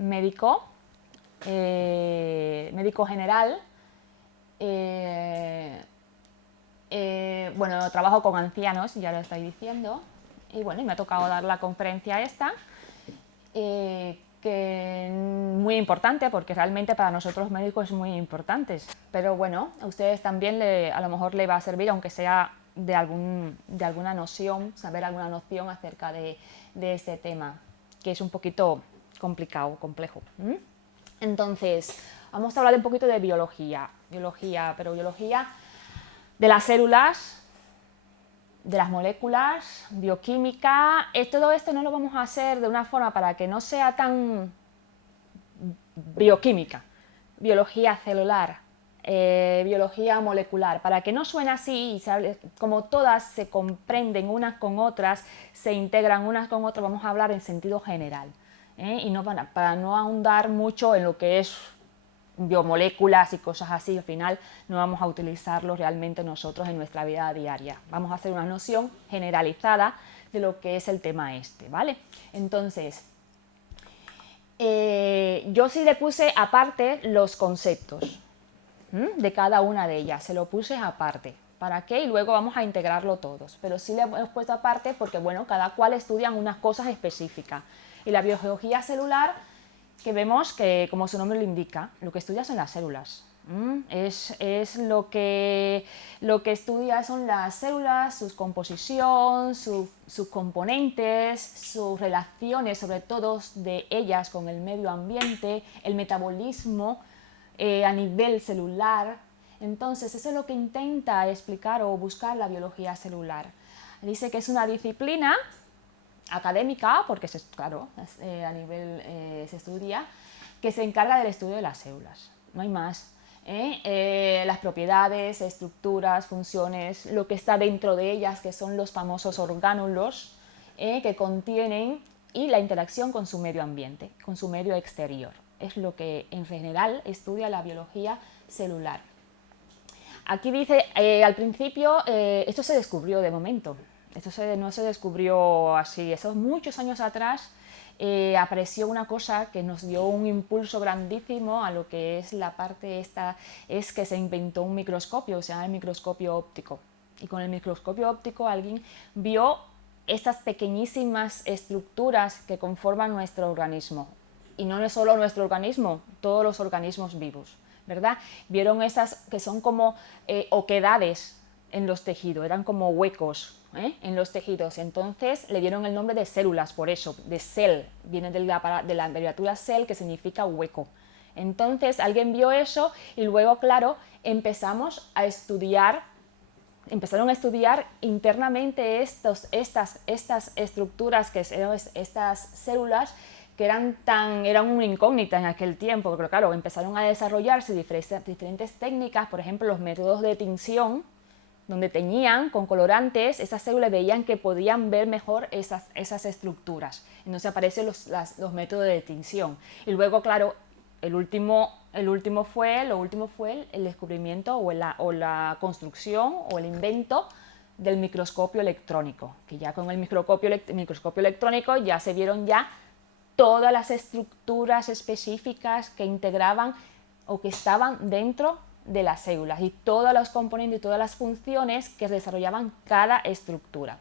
médico, médico general. Bueno, trabajo con ancianos, ya lo estoy diciendo, y bueno, me ha tocado dar la conferencia esta, que muy importante, porque realmente para nosotros médicos es muy importante, pero bueno, a ustedes también a lo mejor le va a servir, aunque sea de alguna noción, saber alguna noción acerca de este tema, que es un poquito complicado, complejo. Entonces, vamos a hablar un poquito de biología, pero biología de las células, de las moléculas, bioquímica. Todo esto no lo vamos a hacer de una forma para que no sea tan bioquímica, biología celular, biología molecular, para que no suene así y como todas se comprenden unas con otras, se integran unas con otras, vamos a hablar en sentido general, y no para no ahondar mucho en lo que es biomoléculas y cosas así. Al final no vamos a utilizarlo realmente nosotros en nuestra vida diaria. Vamos a hacer una noción generalizada de lo que es el tema este, ¿vale? Entonces, yo sí le puse aparte los conceptos de cada una de ellas, se lo puse aparte. ¿Para qué? Y luego vamos a integrarlo todos. Pero sí le hemos puesto aparte porque, bueno, cada cual estudian unas cosas específicas. Y la biología celular, que vemos que, como su nombre lo indica, lo que estudia son las células. Es lo que estudia son las células, su composición, sus componentes, sus relaciones, sobre todo de ellas con el medio ambiente, el metabolismo a nivel celular. Entonces, eso es lo que intenta explicar o buscar la biología celular. Dice que es una disciplina académica, porque claro, a nivel se estudia, que se encarga del estudio de las células, no hay más. Las propiedades, estructuras, funciones, lo que está dentro de ellas, que son los famosos orgánulos que contienen, y la interacción con su medio ambiente, con su medio exterior. Es lo que en general estudia la biología celular. Aquí dice, al principio, esto se descubrió de momento, no se descubrió así, eso muchos años atrás apareció una cosa que nos dio un impulso grandísimo a lo que es la parte esta, es que se inventó un microscopio, se llama el microscopio óptico. Y con el microscopio óptico alguien vio estas pequeñísimas estructuras que conforman nuestro organismo. Y no es solo nuestro organismo, todos los organismos vivos, ¿verdad? Vieron esas que son como oquedades en los tejidos, eran como huecos en los tejidos. Entonces le dieron el nombre de células, por eso, de cell, viene de la abreviatura cell, que significa hueco. Entonces alguien vio eso y luego, claro, empezaron a estudiar internamente estas estructuras, estas células, que eran una incógnita en aquel tiempo, pero claro, empezaron a desarrollarse diferentes técnicas, por ejemplo, los métodos de tinción, donde teñían con colorantes esas células, veían que podían ver mejor esas estructuras. Entonces aparecen los métodos de tinción. Y luego, claro, lo último fue el descubrimiento o la construcción o el invento del microscopio electrónico, que ya con el microscopio electrónico ya se vieron ya todas las estructuras específicas que integraban o que estaban dentro de las células y todos los componentes y todas las funciones que desarrollaban cada estructura.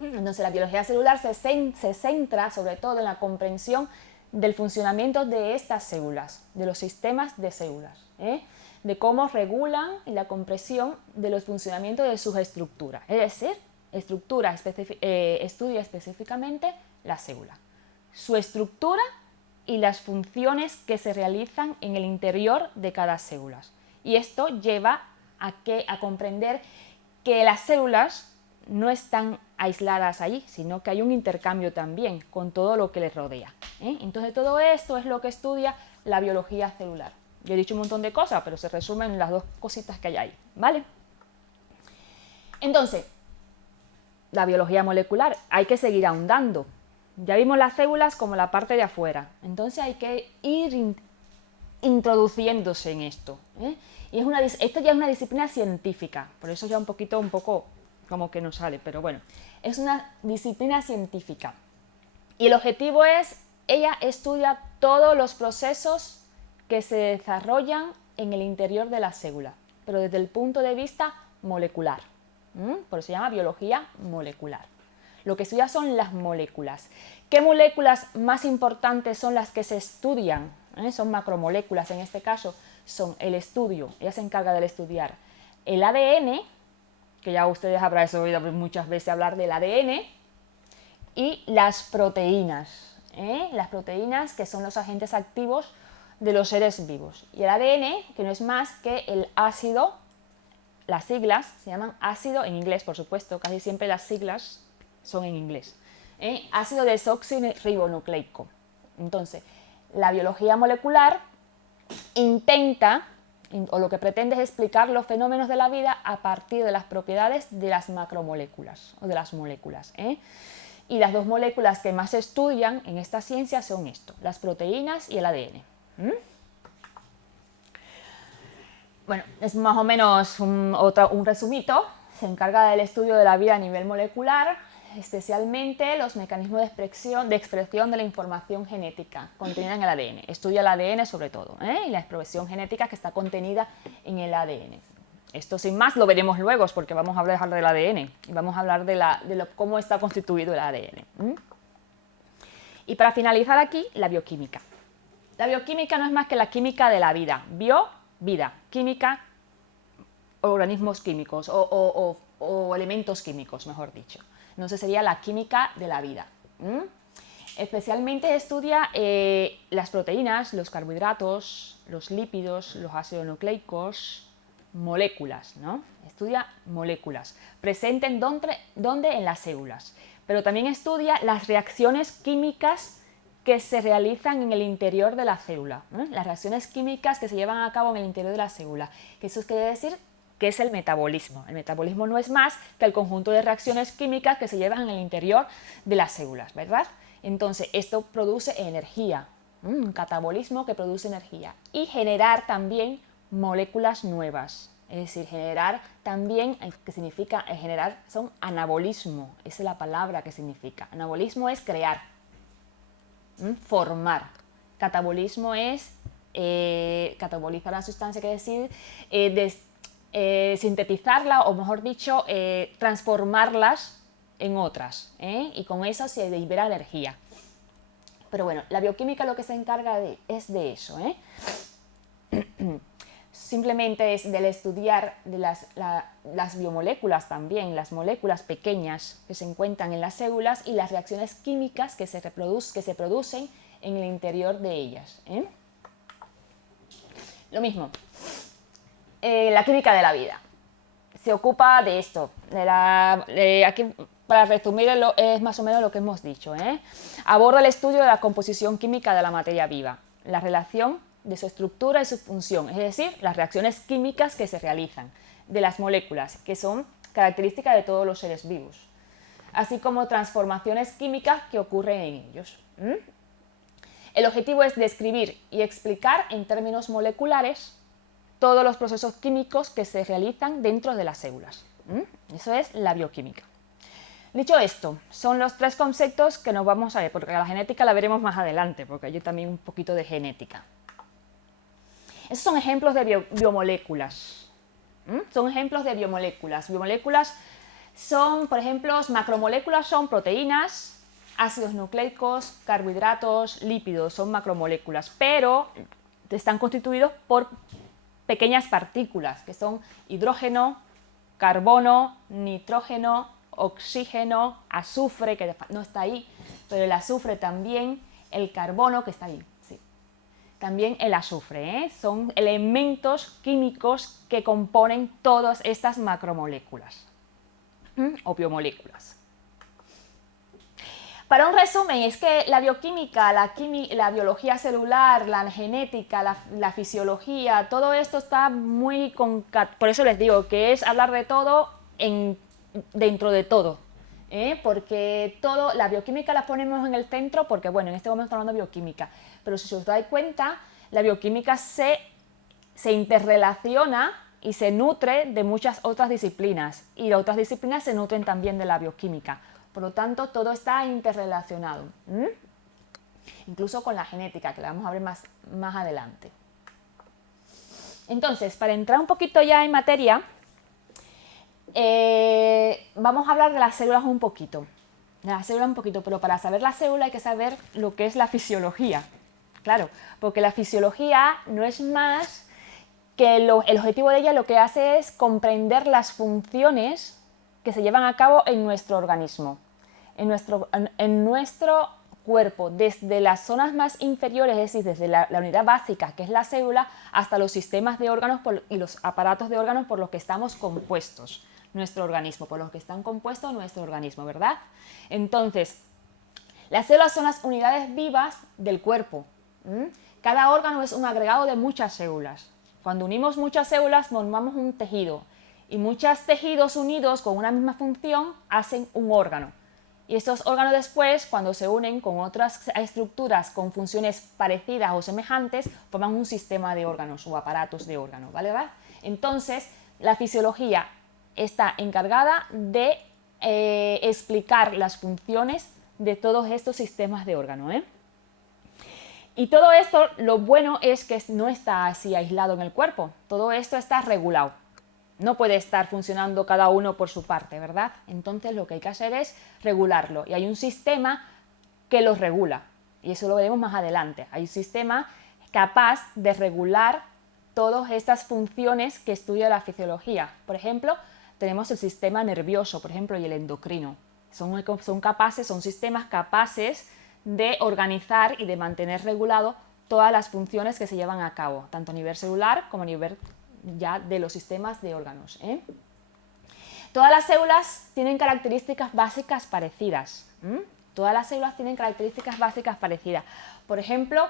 Entonces la biología celular se centra sobre todo en la comprensión del funcionamiento de estas células, de los sistemas de células, de cómo regulan la comprensión de los funcionamientos de sus estructuras, es decir, estudia específicamente la célula, su estructura y las funciones que se realizan en el interior de cada célula. Y esto lleva a comprender que las células no están aisladas allí, sino que hay un intercambio también con todo lo que les rodea. Entonces todo esto es lo que estudia la biología celular. Yo he dicho un montón de cosas, pero se resumen en las dos cositas que hay ahí, ¿vale? Entonces, la biología molecular, hay que seguir ahondando. Ya vimos las células como la parte de afuera, entonces hay que ir introduciéndose en esto. Y esto ya es una disciplina científica, por eso ya un poco como que no sale, pero bueno, es una disciplina científica. Y el objetivo es, ella estudia todos los procesos que se desarrollan en el interior de la célula, pero desde el punto de vista molecular. Por eso se llama biología molecular. Lo que estudia son las moléculas. ¿Qué moléculas más importantes son las que se estudian? Son macromoléculas, en este caso son el estudio, ella se encarga de estudiar el ADN, que ya ustedes habrán oído muchas veces hablar del ADN, y las proteínas. Las proteínas, que son los agentes activos de los seres vivos. Y el ADN, que no es más que el ácido, las siglas se llaman ácido, en inglés por supuesto, casi siempre las siglas son en inglés. Ácido desoxirribonucleico. Entonces, la biología molecular intenta, o lo que pretende es explicar los fenómenos de la vida a partir de las propiedades de las macromoléculas, o de las moléculas. Y las dos moléculas que más se estudian en esta ciencia son esto, las proteínas y el ADN. Bueno, es más o menos un resumito. Se encarga del estudio de la vida a nivel molecular, especialmente los mecanismos de expresión de la información genética contenida en el ADN. Estudia el ADN sobre todo, y la expresión genética que está contenida en el ADN. Esto sin más lo veremos luego, porque vamos a hablar del ADN y vamos a hablar de cómo está constituido el ADN. Y para finalizar aquí, la bioquímica. La bioquímica no es más que la química de la vida. Vida. Química, organismos químicos o elementos químicos, mejor dicho. Entonces sería la química de la vida. Especialmente estudia las proteínas, los carbohidratos, los lípidos, los ácidos nucleicos, moléculas, ¿no? Estudia moléculas, presentes ¿dónde? En las células. Pero también estudia las reacciones químicas que se realizan en el interior de la célula. Las reacciones químicas que se llevan a cabo en el interior de la célula. Que eso quiere decir que es el metabolismo. El metabolismo no es más que el conjunto de reacciones químicas que se llevan en el interior de las células, ¿verdad? Entonces, esto produce energía, un catabolismo que produce energía. Y generar también moléculas nuevas. Es decir, generar también, que significa generar, son anabolismo, esa es la palabra que significa. Anabolismo es crear, formar. Catabolismo es catabolizar la sustancia, quiere decir sintetizarla, o mejor dicho, transformarlas en otras, y con eso se libera energía. Pero bueno, la bioquímica lo que se encarga es de eso. Simplemente es del estudiar de las biomoléculas también, las moléculas pequeñas que se encuentran en las células y las reacciones químicas que se producen en el interior de ellas. Lo mismo, la química de la vida se ocupa de esto. Aquí, para resumirlo, es más o menos lo que hemos dicho. Aborda el estudio de la composición química de la materia viva, la relación de su estructura y su función, es decir, las reacciones químicas que se realizan de las moléculas, que son características de todos los seres vivos, así como transformaciones químicas que ocurren en ellos. El objetivo es describir y explicar en términos moleculares todos los procesos químicos que se realizan dentro de las células. Eso es la bioquímica. Dicho esto, son los tres conceptos que nos vamos a ver, porque la genética la veremos más adelante, porque hay también un poquito de genética. Estos son ejemplos de biomoléculas. Son ejemplos de biomoléculas. Biomoléculas son, por ejemplo, macromoléculas son proteínas, ácidos nucleicos, carbohidratos, lípidos, son macromoléculas, pero están constituidos por pequeñas partículas, que son hidrógeno, carbono, nitrógeno, oxígeno, azufre, que no está ahí, pero el azufre también, el carbono, que está ahí. También el azufre, son elementos químicos que componen todas estas macromoléculas o biomoléculas. Para un resumen, es que la bioquímica, la biología celular, la genética, la fisiología, todo esto está muy por eso les digo que es hablar de todo dentro de todo. Porque la bioquímica la ponemos en el centro porque, bueno, en este momento estamos hablando de bioquímica, pero si os dais cuenta, la bioquímica se interrelaciona y se nutre de muchas otras disciplinas, y las otras disciplinas se nutren también de la bioquímica. Por lo tanto, todo está interrelacionado. incluso con la genética, que la vamos a ver más adelante. Entonces, para entrar un poquito ya en materia, vamos a hablar de las células un poquito. Pero para saber la célula hay que saber lo que es la fisiología. Claro, porque la fisiología no es más que el objetivo de ella lo que hace es comprender las funciones que se llevan a cabo en nuestro organismo, en nuestro cuerpo, desde las zonas más inferiores, es decir, desde la unidad básica, que es la célula, hasta los sistemas de órganos y los aparatos de órganos por los que estamos compuestos, nuestro organismo, por los que están compuestos nuestro organismo, ¿verdad? Entonces, las células son las unidades vivas del cuerpo. Cada órgano es un agregado de muchas células. Cuando unimos muchas células formamos un tejido y muchos tejidos unidos con una misma función hacen un órgano. Y estos órganos después, cuando se unen con otras estructuras con funciones parecidas o semejantes, forman un sistema de órganos o aparatos de órganos, ¿vale? Entonces, la fisiología está encargada de explicar las funciones de todos estos sistemas de órganos, ¿eh? Y todo esto, lo bueno es que no está así aislado en el cuerpo, todo esto está regulado. No puede estar funcionando cada uno por su parte, ¿verdad? Entonces lo que hay que hacer es regularlo y hay un sistema que los regula y eso lo veremos más adelante. Hay un sistema capaz de regular todas estas funciones que estudia la fisiología. Por ejemplo, tenemos el sistema nervioso, por ejemplo, y el endocrino. Son sistemas capaces de organizar y de mantener regulado todas las funciones que se llevan a cabo, tanto a nivel celular como a nivel ya de los sistemas de órganos, ¿eh? Todas las células tienen características básicas parecidas. Todas las células tienen características básicas parecidas. Por ejemplo,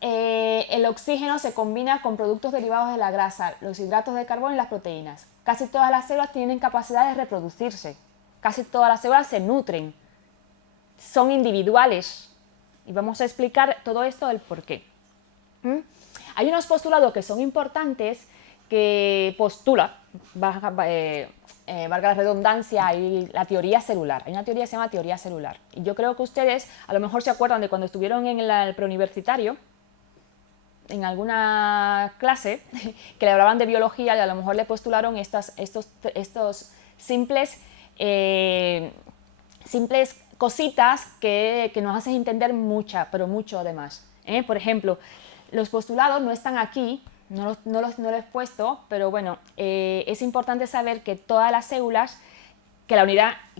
el oxígeno se combina con productos derivados de la grasa, los hidratos de carbono y las proteínas. Casi todas las células tienen capacidad de reproducirse. Casi todas las células se nutren. Son individuales. Y vamos a explicar todo esto, el por qué. Hay unos postulados que son importantes que postula, valga la redundancia, y la teoría celular. Hay una teoría que se llama teoría celular. Y yo creo que ustedes a lo mejor se acuerdan de cuando estuvieron en el preuniversitario, en alguna clase, que le hablaban de biología y a lo mejor le postularon estos simples cositas que nos hacen entender pero mucho además. Por ejemplo, los postulados no están aquí, no los he puesto, pero bueno, es importante saber que todas las células, que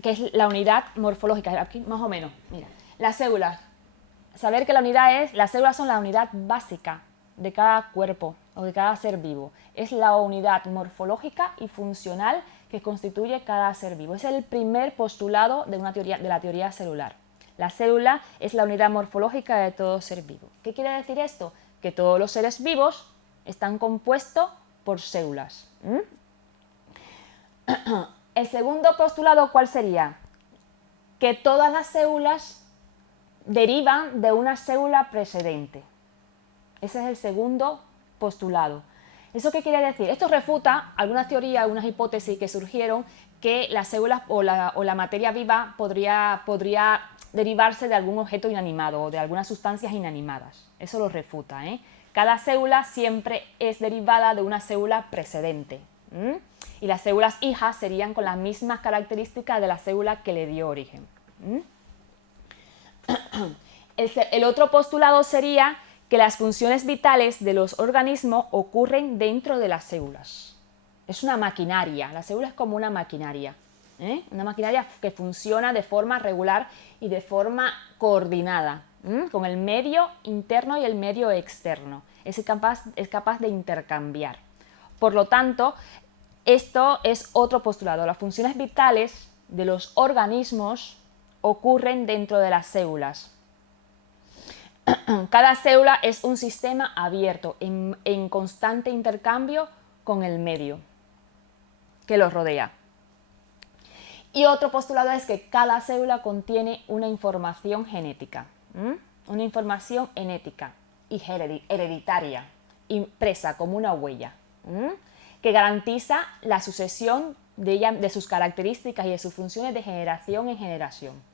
es la unidad morfológica, aquí más o menos, mira, las células, saber que las células son la unidad básica de cada cuerpo o de cada ser vivo, es la unidad morfológica y funcional que constituye cada ser vivo. Es el primer postulado de la teoría celular. La célula es la unidad morfológica de todo ser vivo. ¿Qué quiere decir esto? Que todos los seres vivos están compuestos por células. El segundo postulado, ¿cuál sería? Que todas las células derivan de una célula precedente. Ese es el segundo postulado. ¿Eso qué quiere decir? Esto refuta algunas teorías, algunas hipótesis que surgieron que las células o la materia viva podría derivarse de algún objeto inanimado o de algunas sustancias inanimadas. Eso lo refuta, ¿eh? Cada célula siempre es derivada de una célula precedente. Y las células hijas serían con las mismas características de la célula que le dio origen. El otro postulado sería que las funciones vitales de los organismos ocurren dentro de las células. Es una maquinaria, la célula es como una maquinaria, una maquinaria que funciona de forma regular y de forma coordinada, con el medio interno y el medio externo. Es capaz de intercambiar. Por lo tanto, esto es otro postulado. Las funciones vitales de los organismos ocurren dentro de las células. Cada célula es un sistema abierto, en constante intercambio con el medio que los rodea. Y otro postulado es que cada célula contiene una información genética, una información genética y hereditaria, impresa como una huella, que garantiza la sucesión de sus características y de sus funciones de generación en generación.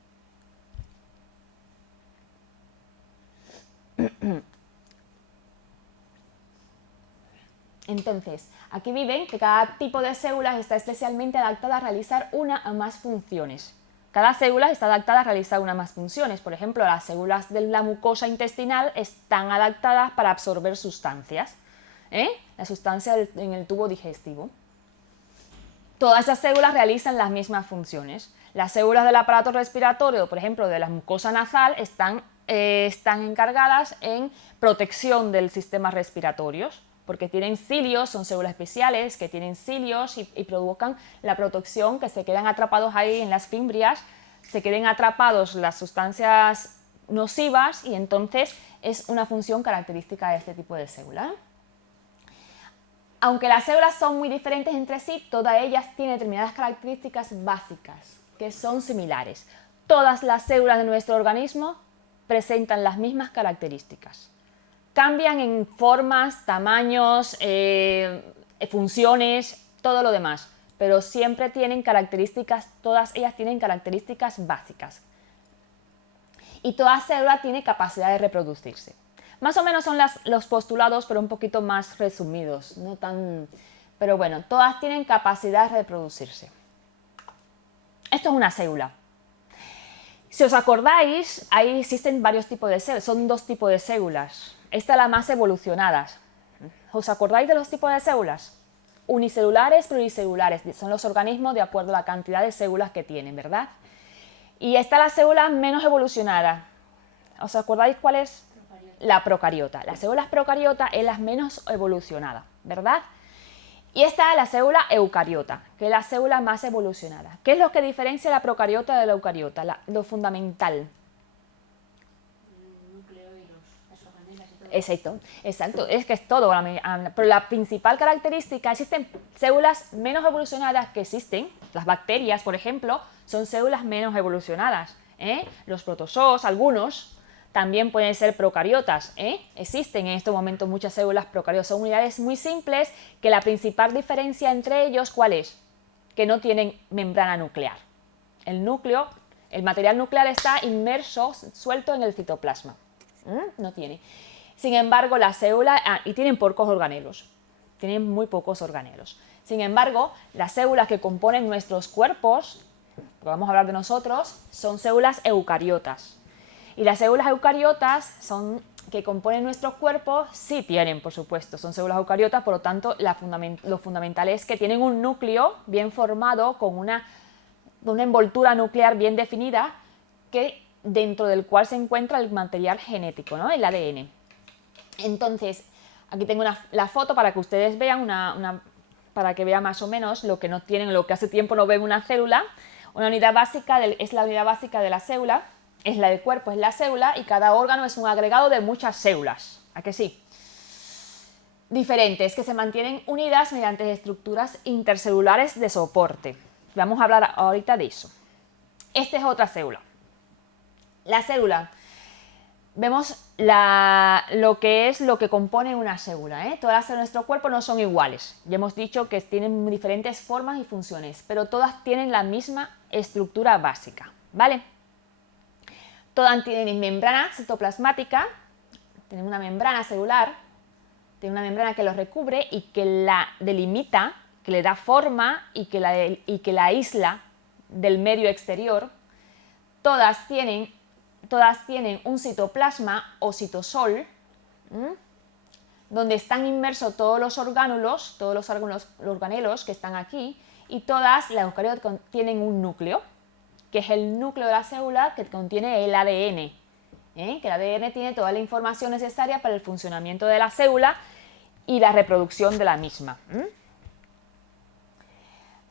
Entonces, aquí ven que cada tipo de células está especialmente adaptada a realizar una o más funciones. Cada célula está adaptada a realizar una o más funciones. Por ejemplo, las células de la mucosa intestinal están adaptadas para absorber sustancias, las sustancias en el tubo digestivo. Todas esas células realizan las mismas funciones. Las células del aparato respiratorio, por ejemplo, de la mucosa nasal, están encargadas en protección del sistema respiratorio, porque tienen cilios, son células especiales que tienen cilios y provocan la protección, que se quedan atrapados ahí en las fimbrias, se queden atrapados las sustancias nocivas, y entonces es una función característica de este tipo de célula. Aunque las células son muy diferentes entre sí, todas ellas tienen determinadas características básicas que son similares. Todas las células de nuestro organismo presentan las mismas características. Cambian en formas, tamaños, funciones, todo lo demás, pero siempre tienen características, todas ellas tienen características básicas. Y toda célula tiene capacidad de reproducirse. Más o menos son los postulados, pero un poquito más resumidos, no tan... Pero bueno, todas tienen capacidad de reproducirse. Esto es una célula. Si os acordáis, ahí existen varios tipos de células, son dos tipos de células. Esta es la más evolucionada. ¿Os acordáis de los tipos de células? Unicelulares, pluricelulares, son los organismos de acuerdo a la cantidad de células que tienen, ¿verdad? Y esta es la célula menos evolucionada. ¿Os acordáis cuál es? La procariota. La célula procariota es la menos evolucionada, ¿verdad? Y esta es la célula eucariota, que es la célula más evolucionada. ¿Qué es lo que diferencia la procariota de la eucariota? Lo fundamental. El núcleo y las organelas y todo. Exacto, es que es todo. Pero la principal característica, existen células menos evolucionadas que existen. Las bacterias, por ejemplo, son células menos evolucionadas. Los protozoos, algunos, también pueden ser procariotas. Existen en este momento muchas células procariotas. Son unidades muy simples que la principal diferencia entre ellos, ¿cuál es? Que no tienen membrana nuclear. El núcleo, el material nuclear está inmerso, suelto en el citoplasma. No tiene. Sin embargo, las células, y tienen pocos organelos. Tienen muy pocos organelos. Sin embargo, las células que componen nuestros cuerpos, que vamos a hablar de nosotros, son células eucariotas. Y las células eucariotas que componen nuestros cuerpos sí tienen, por supuesto, son células eucariotas, por lo tanto, lo fundamental es que tienen un núcleo bien formado con una envoltura nuclear bien definida, dentro del cual se encuentra el material genético, ¿no? El ADN. Entonces, aquí tengo la foto para que ustedes vean, para que vean más o menos lo que no tienen, lo que hace tiempo no ven una célula. Una unidad básica es la unidad básica de la célula. Es la del cuerpo, es la célula, y cada órgano es un agregado de muchas células. ¿A que sí? Diferentes, que se mantienen unidas mediante estructuras intercelulares de soporte. Vamos a hablar ahorita de eso. Esta es otra célula. La célula. Vemos lo que compone una célula. Todas las células de nuestro cuerpo no son iguales. Ya hemos dicho que tienen diferentes formas y funciones, pero todas tienen la misma estructura básica, ¿vale? Todas tienen membrana citoplasmática, tienen una membrana celular, tienen una membrana que los recubre y que la delimita, que le da forma y que la aísla del medio exterior. Todas tienen un citoplasma o citosol, donde están inmersos todos los organelos que están aquí, y todas las eucariotas tienen un núcleo, que es el núcleo de la célula que contiene el ADN, que el ADN tiene toda la información necesaria para el funcionamiento de la célula y la reproducción de la misma.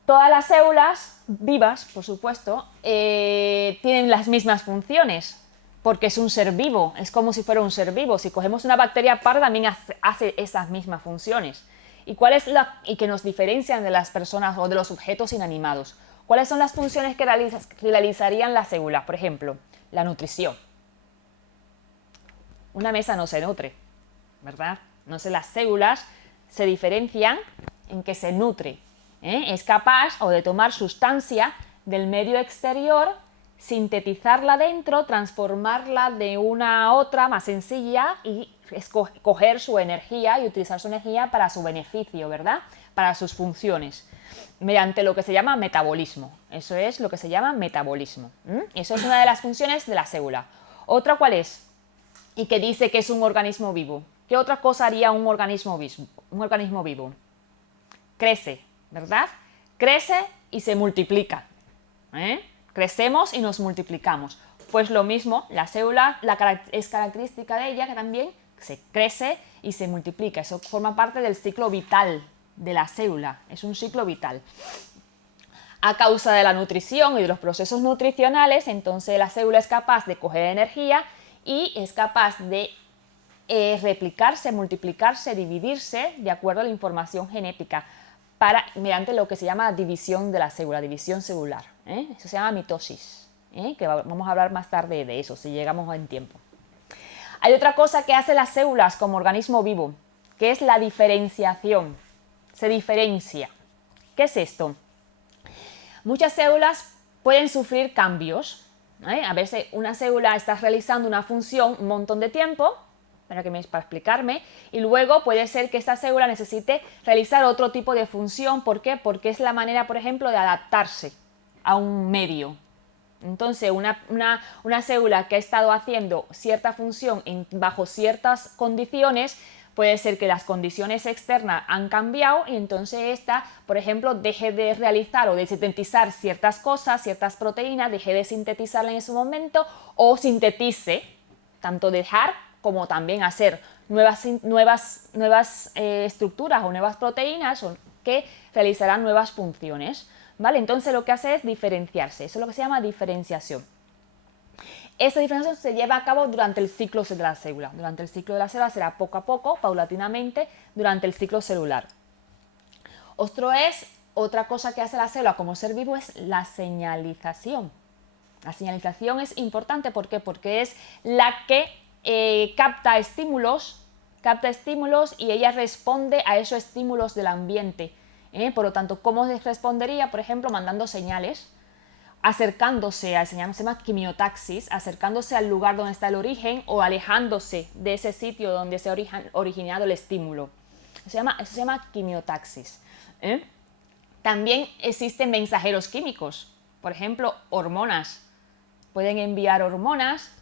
Todas las células vivas, por supuesto, tienen las mismas funciones, porque es un ser vivo, es como si fuera un ser vivo. Si cogemos una bacteria parda, también hace esas mismas funciones. ¿Y que nos diferencian de las personas o de los objetos inanimados? ¿Cuáles son las funciones que realizarían las células? Por ejemplo, la nutrición. Una mesa no se nutre, ¿verdad? No sé, las células se diferencian en que se nutre. Es capaz o de tomar sustancia del medio exterior sintetizarla dentro, transformarla de una a otra más sencilla y coger su energía y utilizar su energía para su beneficio, ¿verdad? Para sus funciones, mediante lo que se llama metabolismo. Eso es lo que se llama metabolismo. Eso es una de las funciones de la célula. ¿Otra cuál es? Y que dice que es un organismo vivo. ¿Qué otra cosa haría un organismo vivo? Un organismo vivo crece, ¿verdad? Crece y se multiplica. Crecemos y nos multiplicamos. Pues lo mismo, la célula es característica de ella que también se crece y se multiplica. Eso forma parte del ciclo vital de la célula. Es un ciclo vital. A causa de la nutrición y de los procesos nutricionales, entonces la célula es capaz de coger energía y es capaz de replicarse, multiplicarse, dividirse de acuerdo a la información genética mediante lo que se llama división de la célula, división celular. Eso se llama mitosis, que vamos a hablar más tarde de eso, si llegamos en tiempo. Hay otra cosa que hacen las células como organismo vivo, que es la diferenciación. Se diferencia. ¿Qué es esto? Muchas células pueden sufrir cambios. A veces una célula está realizando una función un montón de tiempo, para explicarme, y luego puede ser que esta célula necesite realizar otro tipo de función. ¿Por qué? Porque es la manera, por ejemplo, de adaptarse a un medio. Entonces, una célula que ha estado haciendo cierta función bajo ciertas condiciones, puede ser que las condiciones externas han cambiado y entonces esta, por ejemplo, deje de realizar o de sintetizar ciertas cosas, ciertas proteínas, deje de sintetizarla en ese momento o sintetice, tanto dejar como también hacer nuevas estructuras o nuevas proteínas que realizarán nuevas funciones, ¿vale? Entonces lo que hace es diferenciarse, eso es lo que se llama diferenciación. Esta diferenciación se lleva a cabo durante el ciclo de la célula. Durante el ciclo de la célula será poco a poco, paulatinamente, durante el ciclo celular. Otra cosa que hace la célula como ser vivo es la señalización. La señalización es importante, ¿por qué? Porque es la que capta estímulos y ella responde a esos estímulos del ambiente. Por lo tanto, ¿cómo respondería? Por ejemplo, mandando señales, acercándose se llama quimiotaxis, acercándose al lugar donde está el origen o alejándose de ese sitio donde se ha originado el estímulo. Eso se llama quimiotaxis. También existen mensajeros químicos, por ejemplo, hormonas. Pueden enviar hormonas,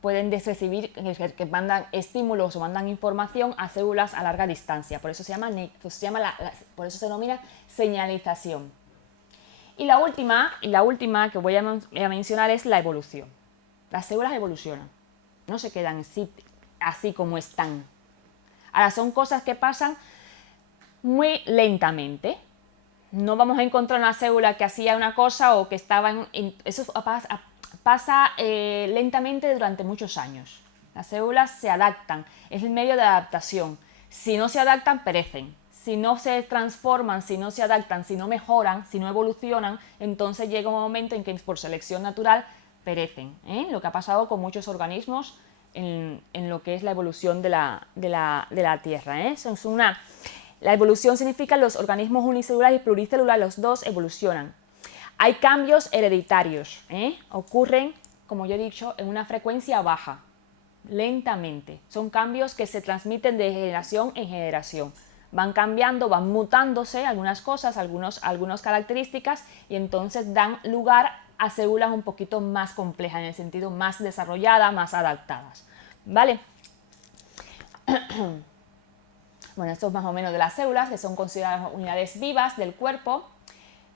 pueden recibir, que mandan estímulos o mandan información a células a larga distancia. Por eso por eso se denomina señalización. Y la última que voy a mencionar es la evolución. Las células evolucionan, no se quedan así como están. Ahora, son cosas que pasan muy lentamente. No vamos a encontrar una célula que hacía una cosa o que estaba eso pasa lentamente durante muchos años. Las células se adaptan, es el medio de adaptación. Si no se adaptan, perecen. Si no se transforman, si no se adaptan, si no mejoran, si no evolucionan, entonces llega un momento en que por selección natural perecen. Lo que ha pasado con muchos organismos en lo que es la evolución de la Tierra. La evolución significa los organismos unicelulares y pluricelulares, los dos evolucionan. Hay cambios hereditarios, ocurren, como yo he dicho, en una frecuencia baja, lentamente. Son cambios que se transmiten de generación en generación. Van cambiando, van mutándose algunas cosas, algunas características y entonces dan lugar a células un poquito más complejas, en el sentido más desarrolladas, más adaptadas. ¿Vale? Bueno, esto es más o menos de las células, que son consideradas unidades vivas del cuerpo,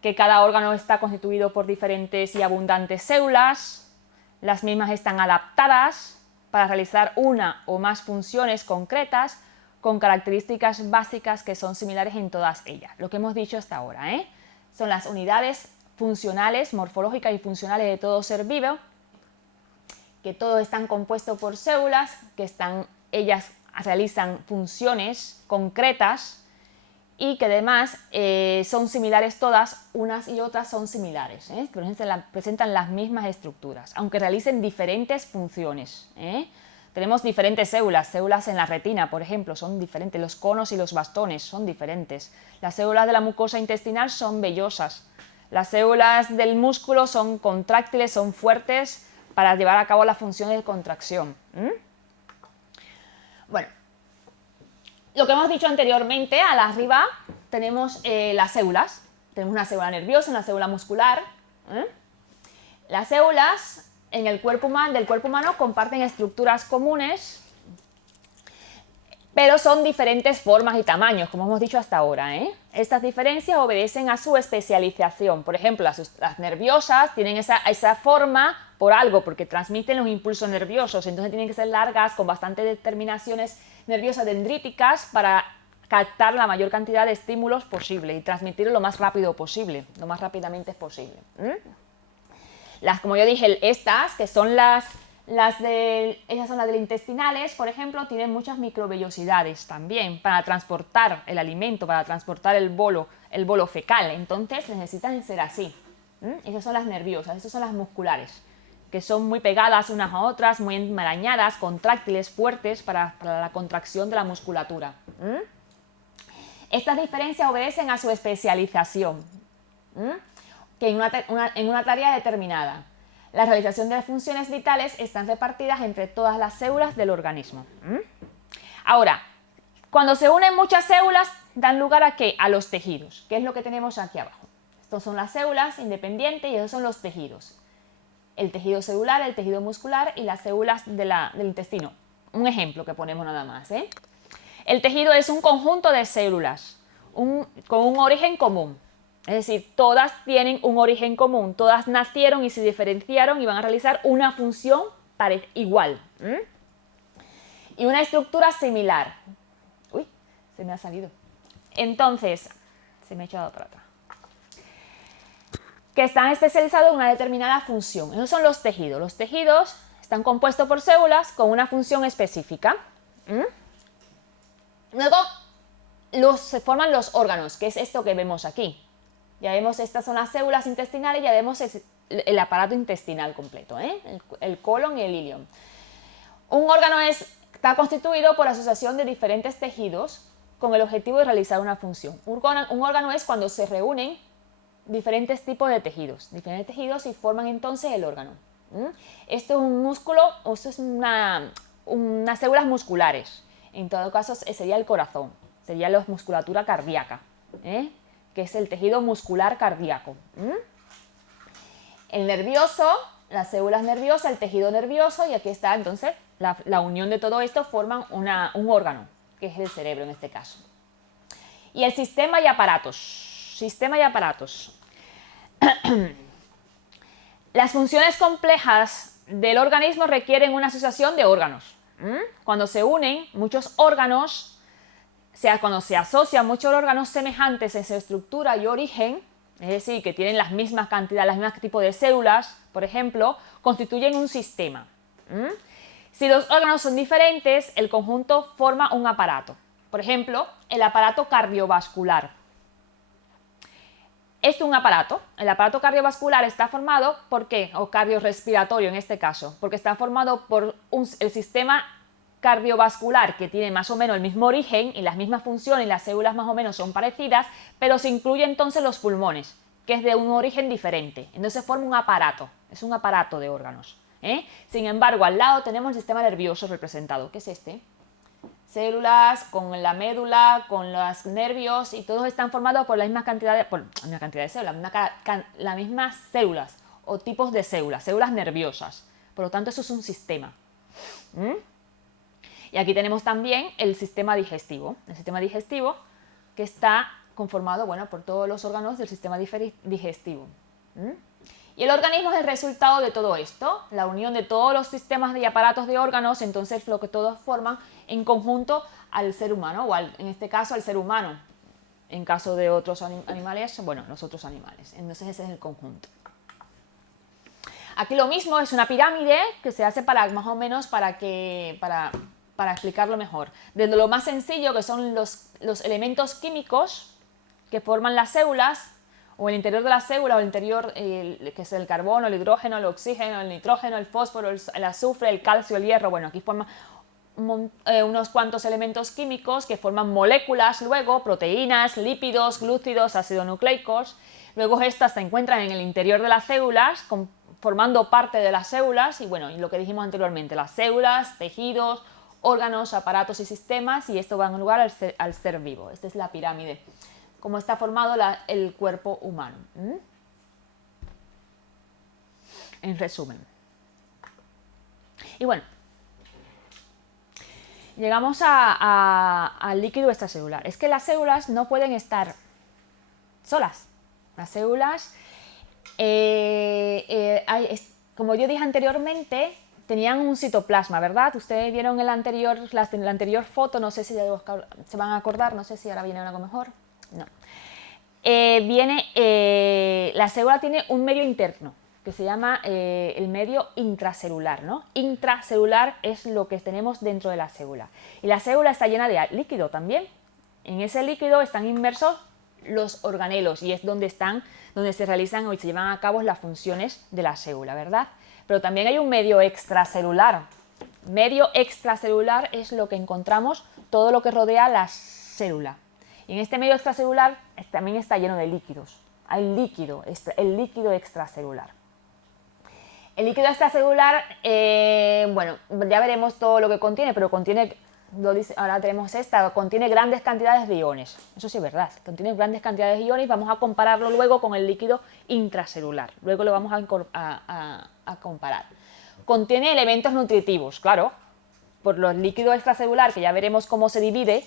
que cada órgano está constituido por diferentes y abundantes células. Las mismas están adaptadas para realizar una o más funciones concretas, con características básicas que son similares en todas ellas. Lo que hemos dicho hasta ahora, son las unidades funcionales, morfológicas y funcionales de todo ser vivo, que todos están compuestos por células, ellas realizan funciones concretas y que además son similares todas, unas y otras son similares, presentan las mismas estructuras, aunque realicen diferentes funciones. Tenemos diferentes células en la retina, por ejemplo, son diferentes, los conos y los bastones son diferentes. Las células de la mucosa intestinal son vellosas, Las células del músculo son contráctiles, son fuertes para llevar a cabo las funciones de contracción. Bueno, lo que hemos dicho anteriormente, arriba tenemos las células. Tenemos una célula nerviosa, una célula muscular. Las células del cuerpo humano comparten estructuras comunes, pero son diferentes formas y tamaños, como hemos dicho hasta ahora. Estas diferencias obedecen a su especialización. Por ejemplo, las nerviosas tienen esa forma por algo, porque transmiten los impulsos nerviosos, entonces tienen que ser largas, con bastantes terminaciones nerviosas dendríticas para captar la mayor cantidad de estímulos posible y transmitirlo lo más rápido posible, lo más rápidamente posible. Como yo dije, estas, que son ellas son las del intestinales, por ejemplo, tienen muchas microvellosidades también para transportar el alimento, para transportar el bolo fecal. Entonces necesitan ser así. Esas son las nerviosas, estas son las musculares, que son muy pegadas unas a otras, muy enmarañadas, contráctiles, fuertes para la contracción de la musculatura. Estas diferencias obedecen a su especialización, que en una tarea determinada. La realización de las funciones vitales están repartidas entre todas las células del organismo. Ahora, cuando se unen muchas células, dan lugar ¿a qué? A los tejidos, que es lo que tenemos aquí abajo. Estos son las células independientes y esos son los tejidos. El tejido celular, el tejido muscular y las células del intestino. Un ejemplo que ponemos nada más. El tejido es un conjunto de células con un origen común. Es decir, todas tienen un origen común, todas nacieron y se diferenciaron y van a realizar una función igual. Y una estructura similar. Uy, se me ha salido. Entonces, se me ha echado para atrás. Que están especializados en una determinada función. Esos son los tejidos. Los tejidos están compuestos por células con una función específica. Luego se forman los órganos, que es esto que vemos aquí. Ya vemos, estas son las células intestinales, ya vemos el aparato intestinal completo, el colon y el ilion. Un órgano está constituido por asociación de diferentes tejidos con el objetivo de realizar una función. Un órgano es cuando se reúnen diferentes tipos de tejidos, y forman entonces el órgano. Esto es un músculo, o esto es unas células musculares. En todo caso sería el corazón, sería la musculatura cardíaca, que es el tejido muscular cardíaco. El nervioso, las células nerviosas, el tejido nervioso, y aquí está entonces la unión de todo esto forman un órgano, que es el cerebro en este caso. Y el sistema y aparatos. Sistema y aparatos. Las funciones complejas del organismo requieren una asociación de órganos. Cuando se unen muchos órganos, cuando se asocian muchos órganos semejantes en su estructura y origen, es decir, que tienen las mismas cantidades, los mismos tipos de células, por ejemplo, constituyen un sistema. Si los órganos son diferentes, el conjunto forma un aparato. Por ejemplo, el aparato cardiovascular. Esto es un aparato. El aparato cardiovascular está formado ¿por qué? O cardiorrespiratorio en este caso, porque está formado por el sistema cardiovascular, que tiene más o menos el mismo origen y las mismas funciones y las células más o menos son parecidas, pero se incluye entonces los pulmones, que es de un origen diferente. Entonces forma un aparato, es un aparato de órganos. Sin embargo, al lado tenemos el sistema nervioso representado, que es este. Células con la médula, con los nervios, y todos están formados por la misma cantidad de células, las mismas células o tipos de células nerviosas. Por lo tanto, eso es un sistema. Y aquí tenemos también el sistema digestivo. El sistema digestivo que está conformado, por todos los órganos del sistema digestivo. Y el organismo es el resultado de todo esto, la unión de todos los sistemas y aparatos de órganos, entonces lo que todos forman en conjunto al ser humano, o en este caso al ser humano. En caso de otros animales, los otros animales. Entonces ese es el conjunto. Aquí lo mismo, es una pirámide que se hace más o menos para explicarlo mejor. Desde lo más sencillo, que son los elementos químicos que forman las células, o el interior de la célula, o el interior, que es el carbono, el hidrógeno, el oxígeno, el nitrógeno, el fósforo, el azufre, el calcio, el hierro. Aquí forma unos cuantos elementos químicos que forman moléculas luego, proteínas, lípidos, glúcidos, ácidos nucleicos. Luego estas se encuentran en el interior de las células, formando parte de las células y bueno, y lo que dijimos anteriormente, las células, tejidos, órganos, aparatos y sistemas, y esto va a dar lugar al ser vivo. Esta es la pirámide, cómo está formado el cuerpo humano. En resumen. Y bueno, llegamos al líquido extracelular. Es que las células no pueden estar solas. Las células, como yo dije anteriormente, tenían un citoplasma, ¿verdad? Ustedes vieron la anterior foto, no sé si se van a acordar, no sé si ahora viene algo mejor. No. La célula tiene un medio interno, que se llama el medio intracelular, ¿no? Intracelular es lo que tenemos dentro de la célula. Y la célula está llena de líquido también. En ese líquido están inmersos los organelos y es donde se realizan o se llevan a cabo las funciones de la célula, ¿verdad? Pero también hay un medio extracelular. Medio extracelular es lo que encontramos, todo lo que rodea la célula. Y en este medio extracelular también está lleno de líquidos. Hay líquido, el líquido extracelular. El líquido extracelular, bueno, ya veremos todo lo que contiene, pero contiene, ahora tenemos contiene grandes cantidades de iones. Eso sí es verdad, contiene grandes cantidades de iones y vamos a compararlo luego con el líquido intracelular. Luego lo vamos a comparar. Contiene elementos nutritivos, claro. Por los líquidos extracelular, que ya veremos cómo se divide,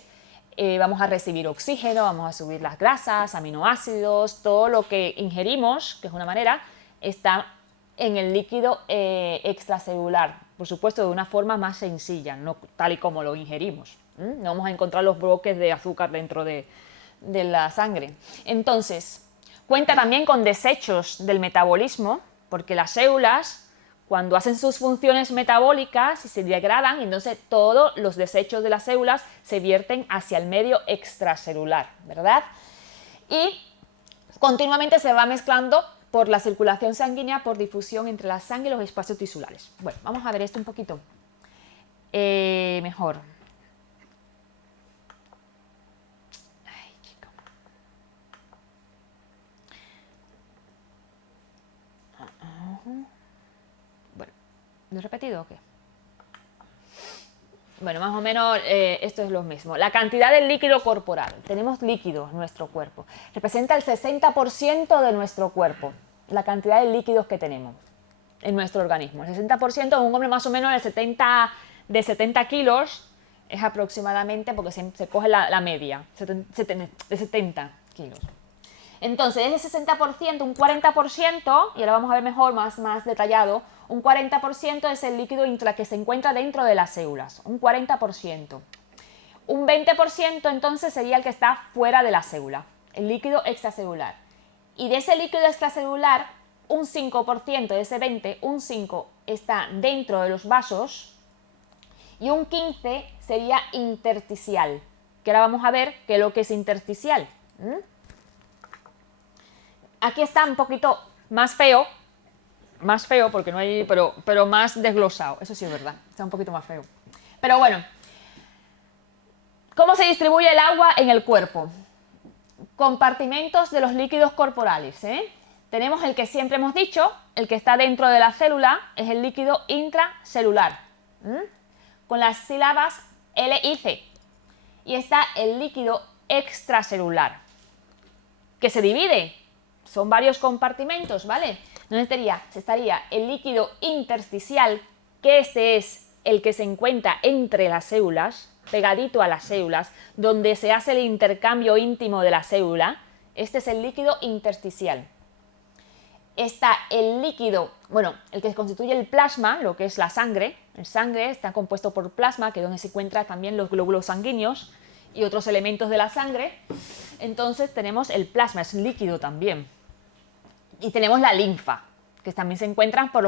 vamos a recibir oxígeno, vamos a subir las grasas, aminoácidos, todo lo que ingerimos, que es una manera, está en el líquido extracelular, por supuesto de una forma más sencilla, no tal y como lo ingerimos. No vamos a encontrar los bloques de azúcar dentro de la sangre. Entonces, cuenta también con desechos del metabolismo, porque las células, cuando hacen sus funciones metabólicas y se degradan, entonces todos los desechos de las células se vierten hacia el medio extracelular, ¿verdad? Y continuamente se va mezclando por la circulación sanguínea, por difusión entre la sangre y los espacios tisulares. Bueno, vamos a ver esto un poquito mejor. Ay, chico. Bueno, ¿lo he repetido o qué? Bueno, más o menos esto es lo mismo. La cantidad de líquido corporal. Tenemos líquido en nuestro cuerpo. Representa el 60% de nuestro cuerpo. La cantidad de líquidos que tenemos en nuestro organismo. El 60% de un hombre más o menos de 70 kilos es aproximadamente, porque se coge la media, de 70 kilos. Entonces, de ese 60%, un 40%, y ahora vamos a ver mejor, más detallado, un 40% es el líquido que se encuentra dentro de las células, un 40%. Un 20% entonces sería el que está fuera de la célula, el líquido extracelular. Y de ese líquido extracelular, un 5%, de ese 20, un 5 está dentro de los vasos y un 15 sería intersticial, que ahora vamos a ver qué es lo que es intersticial. Aquí está un poquito más feo porque no hay, pero más desglosado, eso sí es verdad, está un poquito más feo. Pero bueno, ¿cómo se distribuye el agua en el cuerpo? Compartimentos de los líquidos corporales, Tenemos el que siempre hemos dicho, el que está dentro de la célula, es el líquido intracelular, con las sílabas L y C. Y está el líquido extracelular, que se divide. Son varios compartimentos, ¿vale? Entonces estaría el líquido intersticial, que este es el que se encuentra entre las células, pegadito a las células, donde se hace el intercambio íntimo de la célula. Este es el líquido intersticial. Está el líquido, bueno, el que constituye el plasma, lo que es la sangre. El sangre está compuesto por plasma, que es donde se encuentran también los glóbulos sanguíneos y otros elementos de la sangre. Entonces tenemos el plasma, es líquido también. Y tenemos la linfa, que también se encuentran por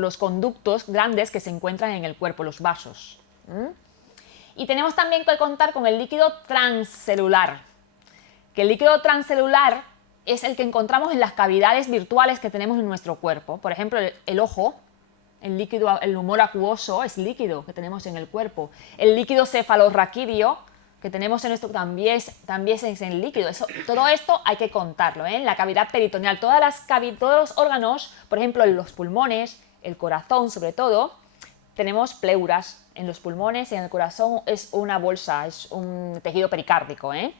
los conductos grandes que se encuentran en el cuerpo, los vasos. Y tenemos también que contar con el líquido transcelular, que el líquido transcelular es el que encontramos en las cavidades virtuales que tenemos en nuestro cuerpo. Por ejemplo, el ojo El líquido, el humor acuoso es líquido que tenemos en el cuerpo. El líquido cefalorraquídeo que tenemos en nuestro también es en líquido. Todo esto hay que contarlo, ¿eh? En la cavidad peritoneal. Todos los órganos, por ejemplo, en los pulmones, el corazón sobre todo, tenemos pleuras. En los pulmones y en el corazón es una bolsa, es un tejido pericárdico, ¿eh?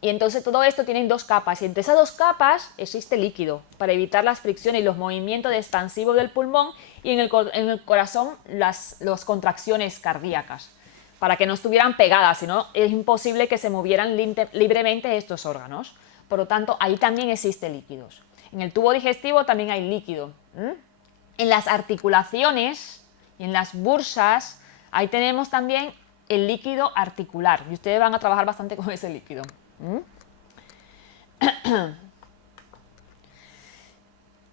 Y entonces todo esto tiene dos capas, y entre esas dos capas existe líquido para evitar las fricciones y los movimientos expansivos del pulmón, y en el corazón las contracciones cardíacas, para que no estuvieran pegadas, sino es imposible que se movieran libremente estos órganos. Por lo tanto, ahí también existe líquidos. En el tubo digestivo también hay líquido. En las articulaciones y en las bursas, ahí tenemos también el líquido articular, y ustedes van a trabajar bastante con ese líquido.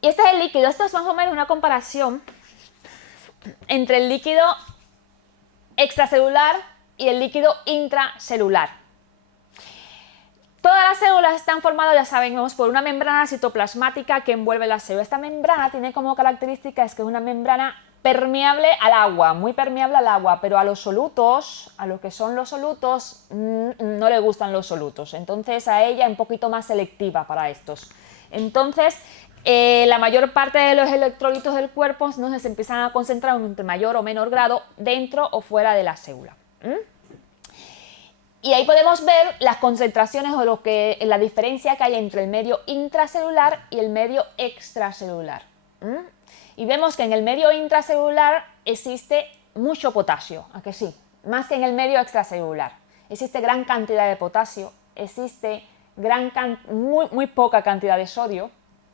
Y este es el líquido. Esto es más o menos una comparación entre el líquido extracelular y el líquido intracelular. Todas las células están formadas, ya sabemos, por una membrana citoplasmática que envuelve la célula. Esta membrana tiene como característica es que es una membrana permeable al agua, muy permeable al agua, pero a los solutos, a lo que son los solutos, no le gustan los solutos. Entonces a ella es un poquito más selectiva para estos. Entonces la mayor parte de los electrolitos del cuerpo no se empiezan a concentrar en mayor o menor grado dentro o fuera de la célula. Y ahí podemos ver las concentraciones o la diferencia que hay entre el medio intracelular y el medio extracelular. Y vemos que en el medio intracelular existe mucho potasio, ¿a que sí? Más que en el medio extracelular. Existe gran cantidad de potasio, existe muy poca cantidad de sodio.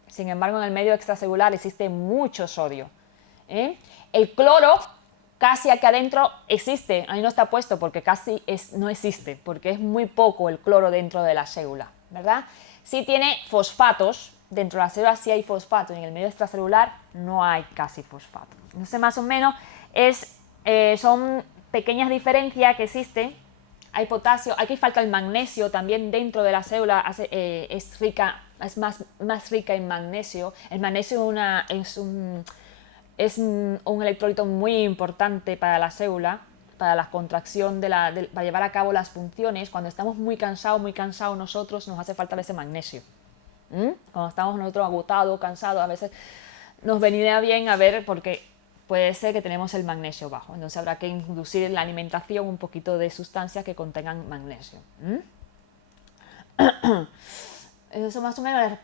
Sin embargo, en el medio extracelular existe mucho sodio. El cloro casi aquí adentro existe, ahí no está puesto porque casi no existe, porque es muy poco el cloro dentro de la célula, ¿verdad? Sí tiene fosfatos. Dentro de la célula sí hay fosfato, y en el medio extracelular no hay casi fosfato. Entonces, más o menos, son pequeñas diferencias que existen. Hay potasio, aquí falta el magnesio también dentro de la célula, es más rica en magnesio. El magnesio es un electrolito muy importante para la célula, para la contracción, para llevar a cabo las funciones. Cuando estamos muy cansados nosotros, nos hace falta ese magnesio. Cuando estamos nosotros agotados, cansados, a veces nos vendría bien a ver, porque puede ser que tenemos el magnesio bajo. Entonces habrá que inducir en la alimentación un poquito de sustancias que contengan magnesio. Eso es más o menos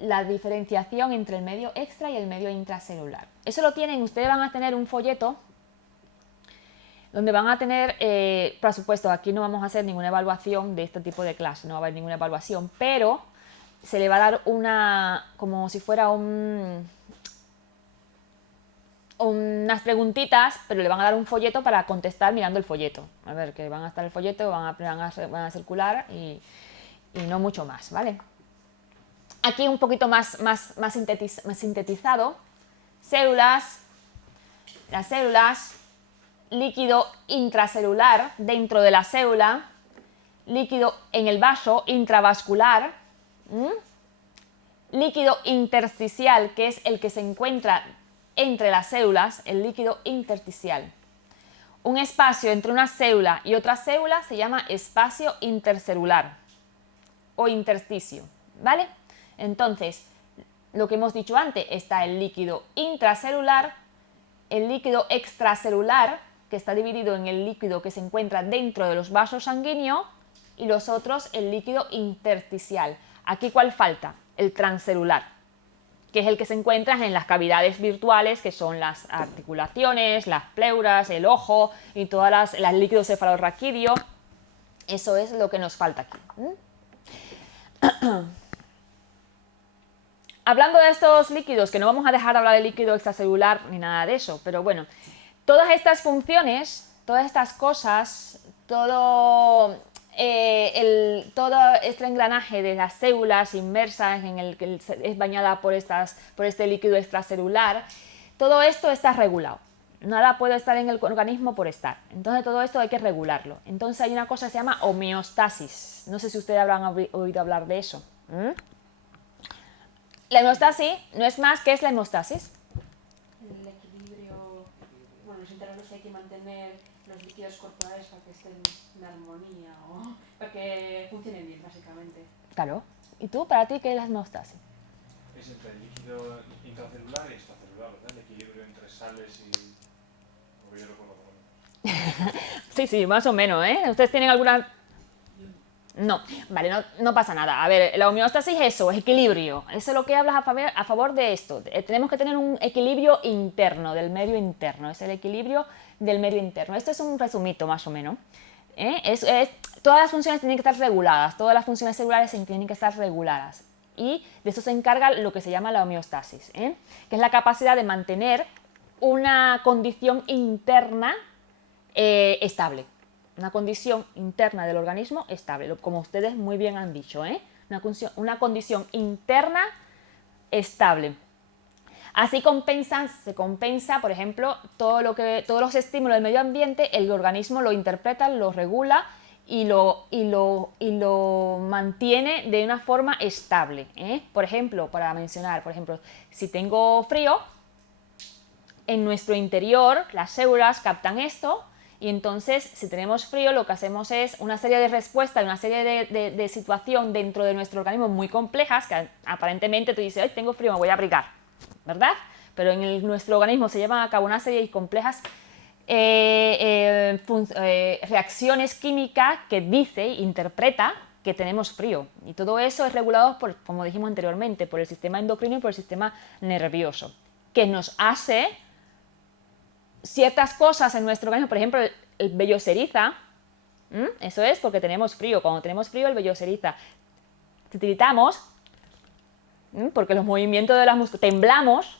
la diferenciación entre el medio extra y el medio intracelular. Eso lo tienen, ustedes van a tener un folleto donde van a tener, por supuesto, aquí no vamos a hacer ninguna evaluación de este tipo de clase, no va a haber ninguna evaluación, pero se le va a dar como si fuera unas preguntitas, pero le van a dar un folleto para contestar mirando el folleto. A ver, que van a estar el folleto, van a circular y no mucho más, ¿vale? Aquí un poquito más sintetizado. Las células, líquido intracelular dentro de la célula, líquido en el vaso intravascular, líquido intersticial, que es el que se encuentra entre las células, el líquido intersticial. Un espacio entre una célula y otra célula se llama espacio intercelular o intersticio, ¿vale? Entonces, lo que hemos dicho antes, está el líquido intracelular, el líquido extracelular, que está dividido en el líquido que se encuentra dentro de los vasos sanguíneos, y los otros el líquido intersticial. Aquí, ¿cuál falta? El transcelular, que es el que se encuentra en las cavidades virtuales, que son las articulaciones, las pleuras, el ojo y todas las líquidos cefalorraquídeos. Eso es lo que nos falta aquí. Hablando de estos líquidos, que no vamos a dejar de hablar de líquido extracelular ni nada de eso, pero bueno, todas estas funciones, todas estas cosas, todo este engranaje de las células inmersas en el que es bañada por este líquido extracelular, todo esto está regulado. Nada puede estar en el organismo por estar. Entonces todo esto hay que regularlo. Entonces hay una cosa que se llama homeostasis. No sé si ustedes habrán oído hablar de eso. La hemostasis no es más que es la hemostasis. El equilibrio enteros hay que mantener los líquidos corporales para que estén en armonía o para que funcionen bien, básicamente. Claro. ¿Y tú, para ti, qué es la homeostasis? Es entre el líquido intracelular y extracelular, ¿verdad? El equilibrio entre sales y... Porque yo recuerdo por lo menos. Sí, sí, más o menos, ¿eh? ¿Ustedes tienen alguna...? No, vale, no pasa nada. A ver, la homeostasis es eso, es equilibrio. Eso es lo que hablas a favor de esto. Tenemos que tener un equilibrio interno, del medio interno. Es el equilibrio del medio interno. Esto es un resumito, más o menos. Todas las funciones tienen que estar reguladas. Todas las funciones celulares tienen que estar reguladas. Y de eso se encarga lo que se llama la homeostasis, que es la capacidad de mantener una condición interna estable. Una condición interna del organismo estable, como ustedes muy bien han dicho, una condición interna estable. Así se compensa, por ejemplo, todos los estímulos del medio ambiente, el organismo lo interpreta, lo regula y lo mantiene de una forma estable. Por ejemplo, si tengo frío, en nuestro interior las células captan esto. Y entonces, si tenemos frío, lo que hacemos es una serie de respuestas, una serie de situaciones dentro de nuestro organismo muy complejas, que aparentemente tú dices, ay, tengo frío, me voy a abrigar, ¿verdad? Pero en nuestro organismo se llevan a cabo una serie de complejas reacciones químicas que interpreta que tenemos frío. Y todo eso es regulado, como dijimos anteriormente, por el sistema endocrino y por el sistema nervioso, que nos hace ciertas cosas en nuestro organismo. Por ejemplo, el vello se eriza. Eso es porque tenemos frío. Cuando tenemos frío, el vello se eriza. Titiritamos, porque los movimientos de las músculos... Temblamos.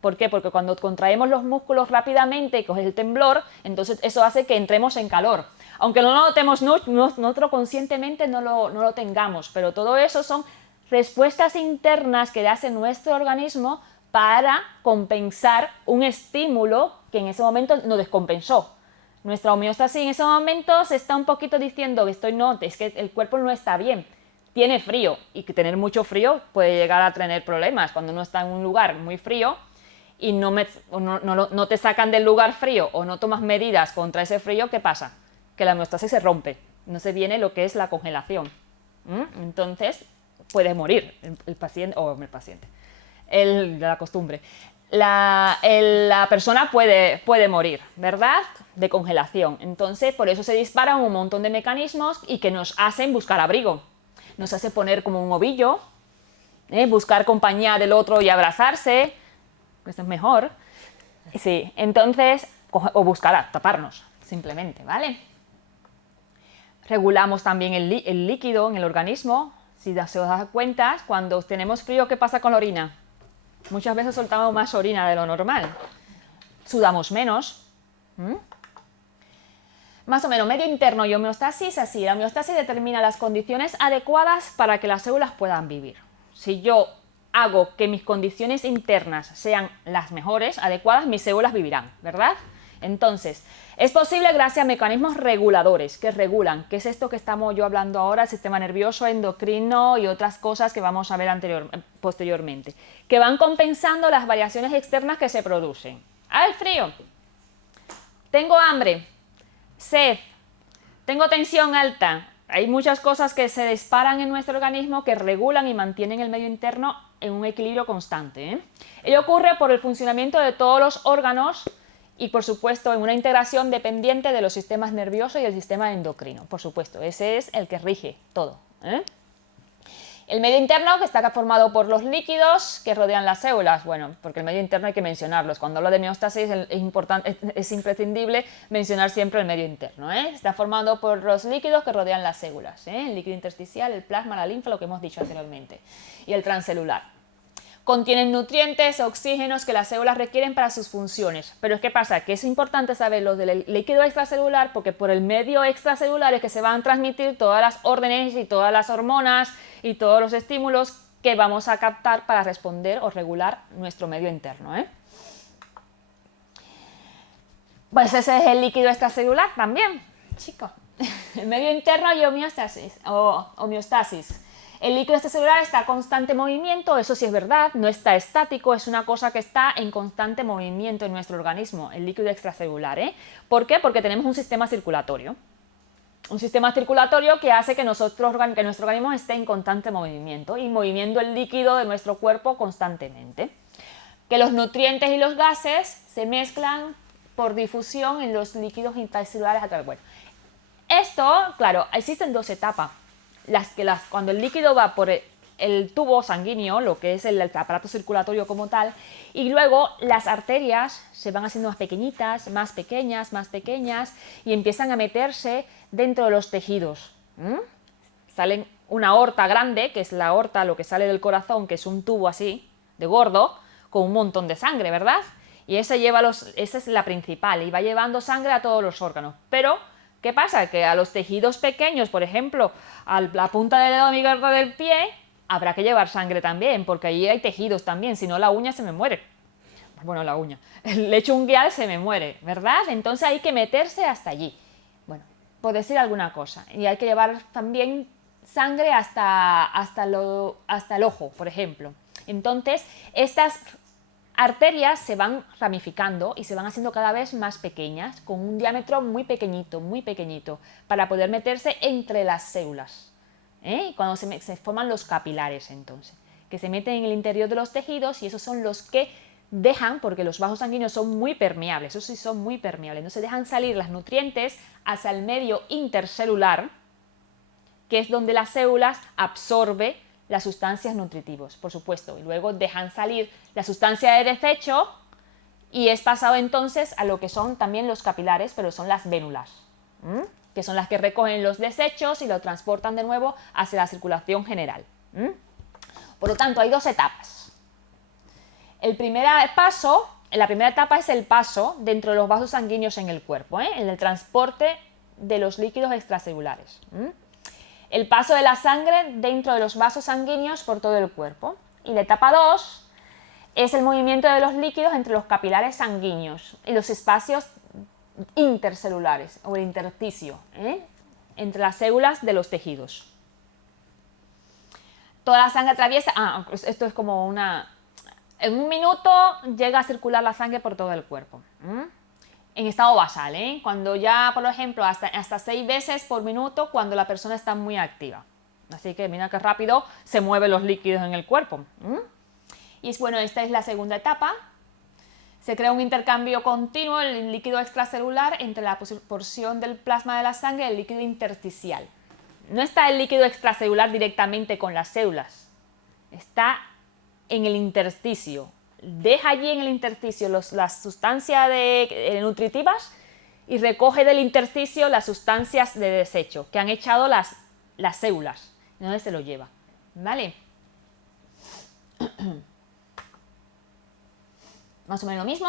¿Por qué? Porque cuando contraemos los músculos rápidamente, coge el temblor, entonces eso hace que entremos en calor. Aunque no lo notemos nosotros conscientemente, no lo tengamos. Pero todo eso son respuestas internas que hace nuestro organismo para compensar un estímulo que en ese momento nos descompensó. Nuestra homeostasis en ese momento se está un poquito diciendo que es que el cuerpo no está bien, tiene frío, y que tener mucho frío puede llegar a tener problemas. Cuando uno está en un lugar muy frío y no te sacan del lugar frío o no tomas medidas contra ese frío, ¿qué pasa? Que la homeostasis se rompe, no se viene lo que es la congelación. Entonces puede morir el paciente, la costumbre. La persona puede morir, ¿verdad? De congelación. Entonces, por eso se disparan un montón de mecanismos y que nos hacen buscar abrigo. Nos hace poner como un ovillo, buscar compañía del otro y abrazarse, eso es mejor. Sí, entonces, o buscar taparnos, simplemente, ¿vale? Regulamos también el líquido en el organismo. Si se os da cuenta, cuando tenemos frío, ¿qué pasa con la orina? Muchas veces soltamos más orina de lo normal. Sudamos menos. Más o menos, medio interno y homeostasis, así. La homeostasis determina las condiciones adecuadas para que las células puedan vivir. Si yo hago que mis condiciones internas sean las mejores, adecuadas, mis células vivirán, ¿verdad? Entonces, es posible gracias a mecanismos reguladores que regulan, que es esto que estamos yo hablando ahora, el sistema nervioso, endocrino y otras cosas que vamos a ver posteriormente, que van compensando las variaciones externas que se producen. ¡Ay, frío! Tengo hambre, sed, tengo tensión alta. Hay muchas cosas que se disparan en nuestro organismo que regulan y mantienen el medio interno en un equilibrio constante. Ello ocurre por el funcionamiento de todos los órganos y, por supuesto, en una integración dependiente de los sistemas nerviosos y el sistema endocrino. Por supuesto, ese es el que rige todo. El medio interno, que está formado por los líquidos que rodean las células. Bueno, porque el medio interno hay que mencionarlos. Cuando hablo de homeostasis es imprescindible mencionar siempre el medio interno. Está formado por los líquidos que rodean las células. El líquido intersticial, el plasma, la linfa, lo que hemos dicho anteriormente. Y el transcelular. Contienen nutrientes, oxígenos que las células requieren para sus funciones. Pero ¿qué pasa? Que es importante saber lo del líquido extracelular, porque por el medio extracelular es que se van a transmitir todas las órdenes y todas las hormonas y todos los estímulos que vamos a captar para responder o regular nuestro medio interno. Pues ese es el líquido extracelular también, chicos. El medio interno y homeostasis. El líquido extracelular está en constante movimiento, eso sí es verdad, no está estático, es una cosa que está en constante movimiento en nuestro organismo, el líquido extracelular. ¿Por qué? Porque tenemos un sistema circulatorio. Un sistema circulatorio que hace que nuestro organismo esté en constante movimiento y moviendo el líquido de nuestro cuerpo constantemente. Que los nutrientes y los gases se mezclan por difusión en los líquidos intracelulares a través. Bueno, esto, claro, existen dos etapas. Cuando el líquido va por el tubo sanguíneo, lo que es el aparato circulatorio como tal, y luego las arterias se van haciendo más pequeñitas, más pequeñas, y empiezan a meterse dentro de los tejidos. Salen una aorta grande, que es la aorta, lo que sale del corazón, que es un tubo así, de gordo, con un montón de sangre, ¿verdad? Y esa es la principal, y va llevando sangre a todos los órganos. Pero, ¿qué pasa? Que a los tejidos pequeños, por ejemplo, a la punta del dedo gordo del pie, habrá que llevar sangre también, porque ahí hay tejidos también, si no la uña se me muere. Bueno, la uña. El lecho unguial se me muere, ¿verdad? Entonces hay que meterse hasta allí. Bueno, por decir alguna cosa. Y hay que llevar también sangre hasta el ojo, por ejemplo. Entonces, estas arterias se van ramificando y se van haciendo cada vez más pequeñas, con un diámetro muy pequeñito, para poder meterse entre las células. Cuando se forman los capilares, entonces, que se meten en el interior de los tejidos, y esos son los que dejan, porque los vasos sanguíneos son muy permeables, esos sí son muy permeables, entonces dejan salir los nutrientes hacia el medio intercelular, que es donde las células absorben las sustancias nutritivas, por supuesto, y luego dejan salir la sustancia de desecho y es pasado entonces a lo que son también los capilares, pero son las vénulas, que son las que recogen los desechos y lo transportan de nuevo hacia la circulación general. Por lo tanto, hay dos etapas. La primera etapa es el paso dentro de los vasos sanguíneos en el cuerpo, en el transporte de los líquidos extracelulares. El paso de la sangre dentro de los vasos sanguíneos por todo el cuerpo. Y la etapa 2 es el movimiento de los líquidos entre los capilares sanguíneos y los espacios intercelulares o el intersticio, entre las células de los tejidos. Toda la sangre atraviesa, esto es como en un minuto llega a circular la sangre por todo el cuerpo. En estado basal, cuando ya, por ejemplo, hasta 6 veces por minuto cuando la persona está muy activa. Así que mira qué rápido se mueven los líquidos en el cuerpo. Y bueno, esta es la segunda etapa. Se crea un intercambio continuo del líquido extracelular entre la porción del plasma de la sangre y el líquido intersticial. No está el líquido extracelular directamente con las células, está en el intersticio. Deja allí en el intersticio las sustancias nutritivas y recoge del intersticio las sustancias de desecho que han echado las células. ¿Dónde se lo lleva? ¿Vale? Más o menos lo mismo.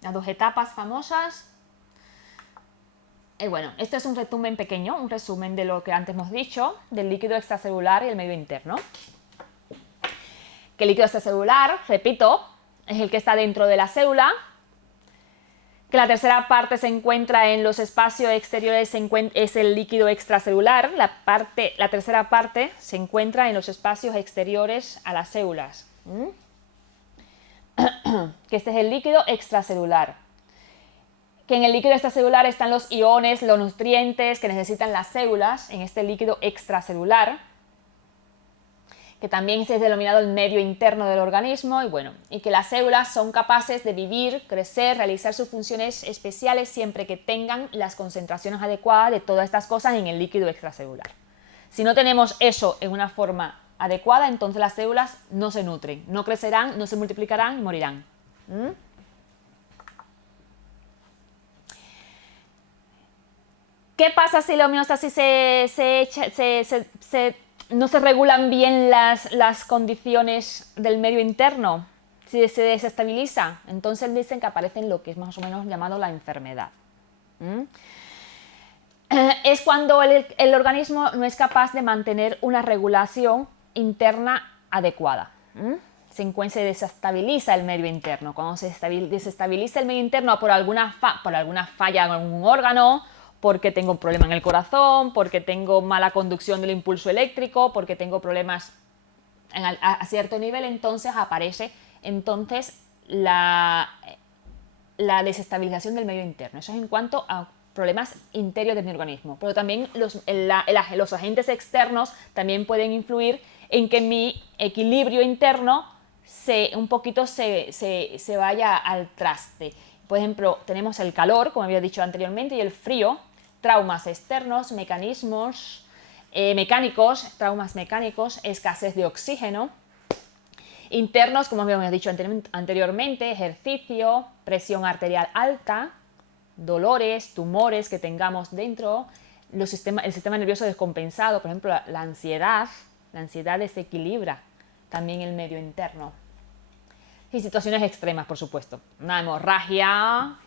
Las dos etapas famosas. Bueno, este es un resumen pequeño, un resumen de lo que antes hemos dicho, del líquido extracelular y el medio interno. Que el líquido extracelular, repito, es el que está dentro de la célula, que la tercera parte se encuentra en los espacios exteriores, es el líquido extracelular, la tercera parte se encuentra en los espacios exteriores a las células, que este es el líquido extracelular, que en el líquido extracelular están los iones, los nutrientes que necesitan las células, en este líquido extracelular, que también es denominado el medio interno del organismo, y que las células son capaces de vivir, crecer, realizar sus funciones especiales siempre que tengan las concentraciones adecuadas de todas estas cosas en el líquido extracelular. Si no tenemos eso en una forma adecuada, entonces las células no se nutren, no crecerán, no se multiplicarán y morirán. ¿Qué pasa si la homeostasis no se regulan bien las condiciones del medio interno? Si se desestabiliza, entonces dicen que aparece lo que es más o menos llamado la enfermedad. Es cuando el organismo no es capaz de mantener una regulación interna adecuada. Se desestabiliza el medio interno. Cuando se desestabiliza el medio interno por alguna falla en algún órgano, porque tengo un problema en el corazón, porque tengo mala conducción del impulso eléctrico, porque tengo problemas a cierto nivel, entonces aparece la desestabilización del medio interno. Eso es en cuanto a problemas interiores de mi organismo. Pero también los agentes externos también pueden influir en que mi equilibrio interno un poquito se vaya al traste. Por ejemplo, tenemos el calor, como había dicho anteriormente, y el frío, traumas externos, mecanismos mecánicos, traumas mecánicos, escasez de oxígeno. Internos, como habíamos dicho anteriormente, ejercicio, presión arterial alta, dolores, tumores que tengamos dentro, el sistema nervioso descompensado, por ejemplo, la ansiedad desequilibra también el medio interno. Y situaciones extremas, por supuesto. Una hemorragia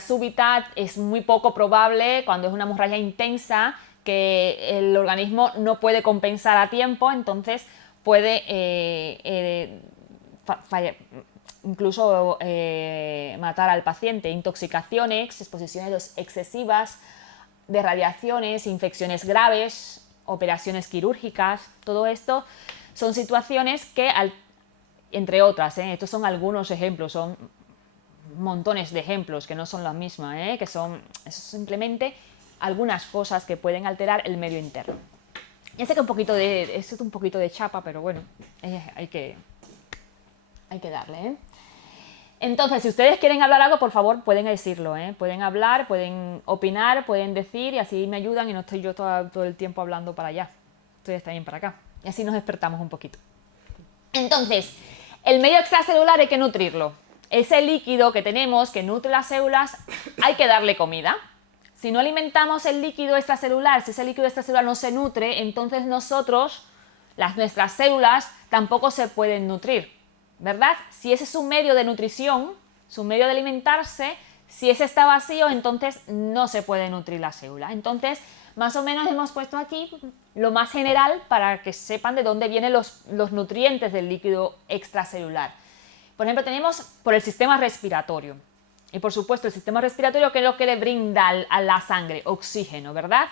súbita es muy poco probable cuando es una hemorragia intensa que el organismo no puede compensar a tiempo, entonces puede incluso matar al paciente. Intoxicaciones, exposiciones excesivas de radiaciones, infecciones graves, operaciones quirúrgicas, todo esto son situaciones que, entre otras, estos son algunos ejemplos, son montones de ejemplos que no son las mismas, que son simplemente algunas cosas que pueden alterar el medio interno. Ya sé que es un poquito de chapa, pero bueno, hay que darle. Entonces, si ustedes quieren hablar algo, por favor, pueden decirlo, pueden hablar, pueden opinar, pueden decir, y así me ayudan y no estoy yo todo el tiempo hablando para allá. Ustedes también para acá. Y así nos despertamos un poquito. Entonces, el medio extracelular hay que nutrirlo. Ese líquido que tenemos que nutre las células, hay que darle comida. Si no alimentamos el líquido extracelular, si ese líquido extracelular no se nutre, entonces nuestras células tampoco se pueden nutrir, ¿verdad? Si ese es su medio de nutrición, su medio de alimentarse, si ese está vacío, entonces no se puede nutrir la célula. Entonces, más o menos hemos puesto aquí lo más general para que sepan de dónde vienen los nutrientes del líquido extracelular. Por ejemplo, tenemos por el sistema respiratorio. Y por supuesto, el sistema respiratorio, que es lo que le brinda a la sangre, oxígeno, ¿verdad?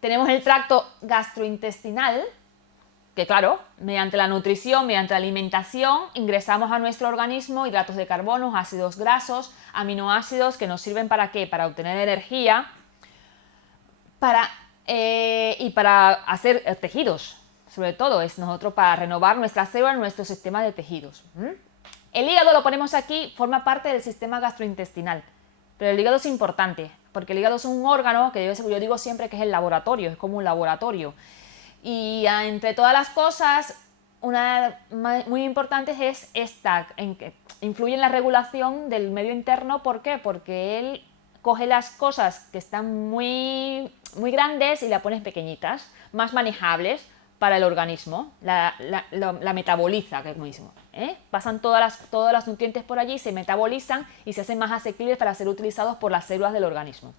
Tenemos el tracto gastrointestinal, que claro, mediante la nutrición, mediante la alimentación, ingresamos a nuestro organismo hidratos de carbono, ácidos grasos, aminoácidos, que nos sirven ¿para qué? Para obtener energía y para hacer tejidos, sobre todo, es nosotros para renovar nuestras células, nuestro sistema de tejidos. El hígado lo ponemos aquí, forma parte del sistema gastrointestinal, pero el hígado es importante, porque el hígado es un órgano que yo digo siempre que es el laboratorio, es como un laboratorio. Y entre todas las cosas, una muy importante es esta, en que influye en la regulación del medio interno. ¿Por qué? Porque él coge las cosas que están muy grandes y las pone pequeñitas, más manejables para el organismo, la metaboliza, que como decimos, pasan todas las nutrientes por allí, se metabolizan y se hacen más asequibles para ser utilizados por las células del organismo.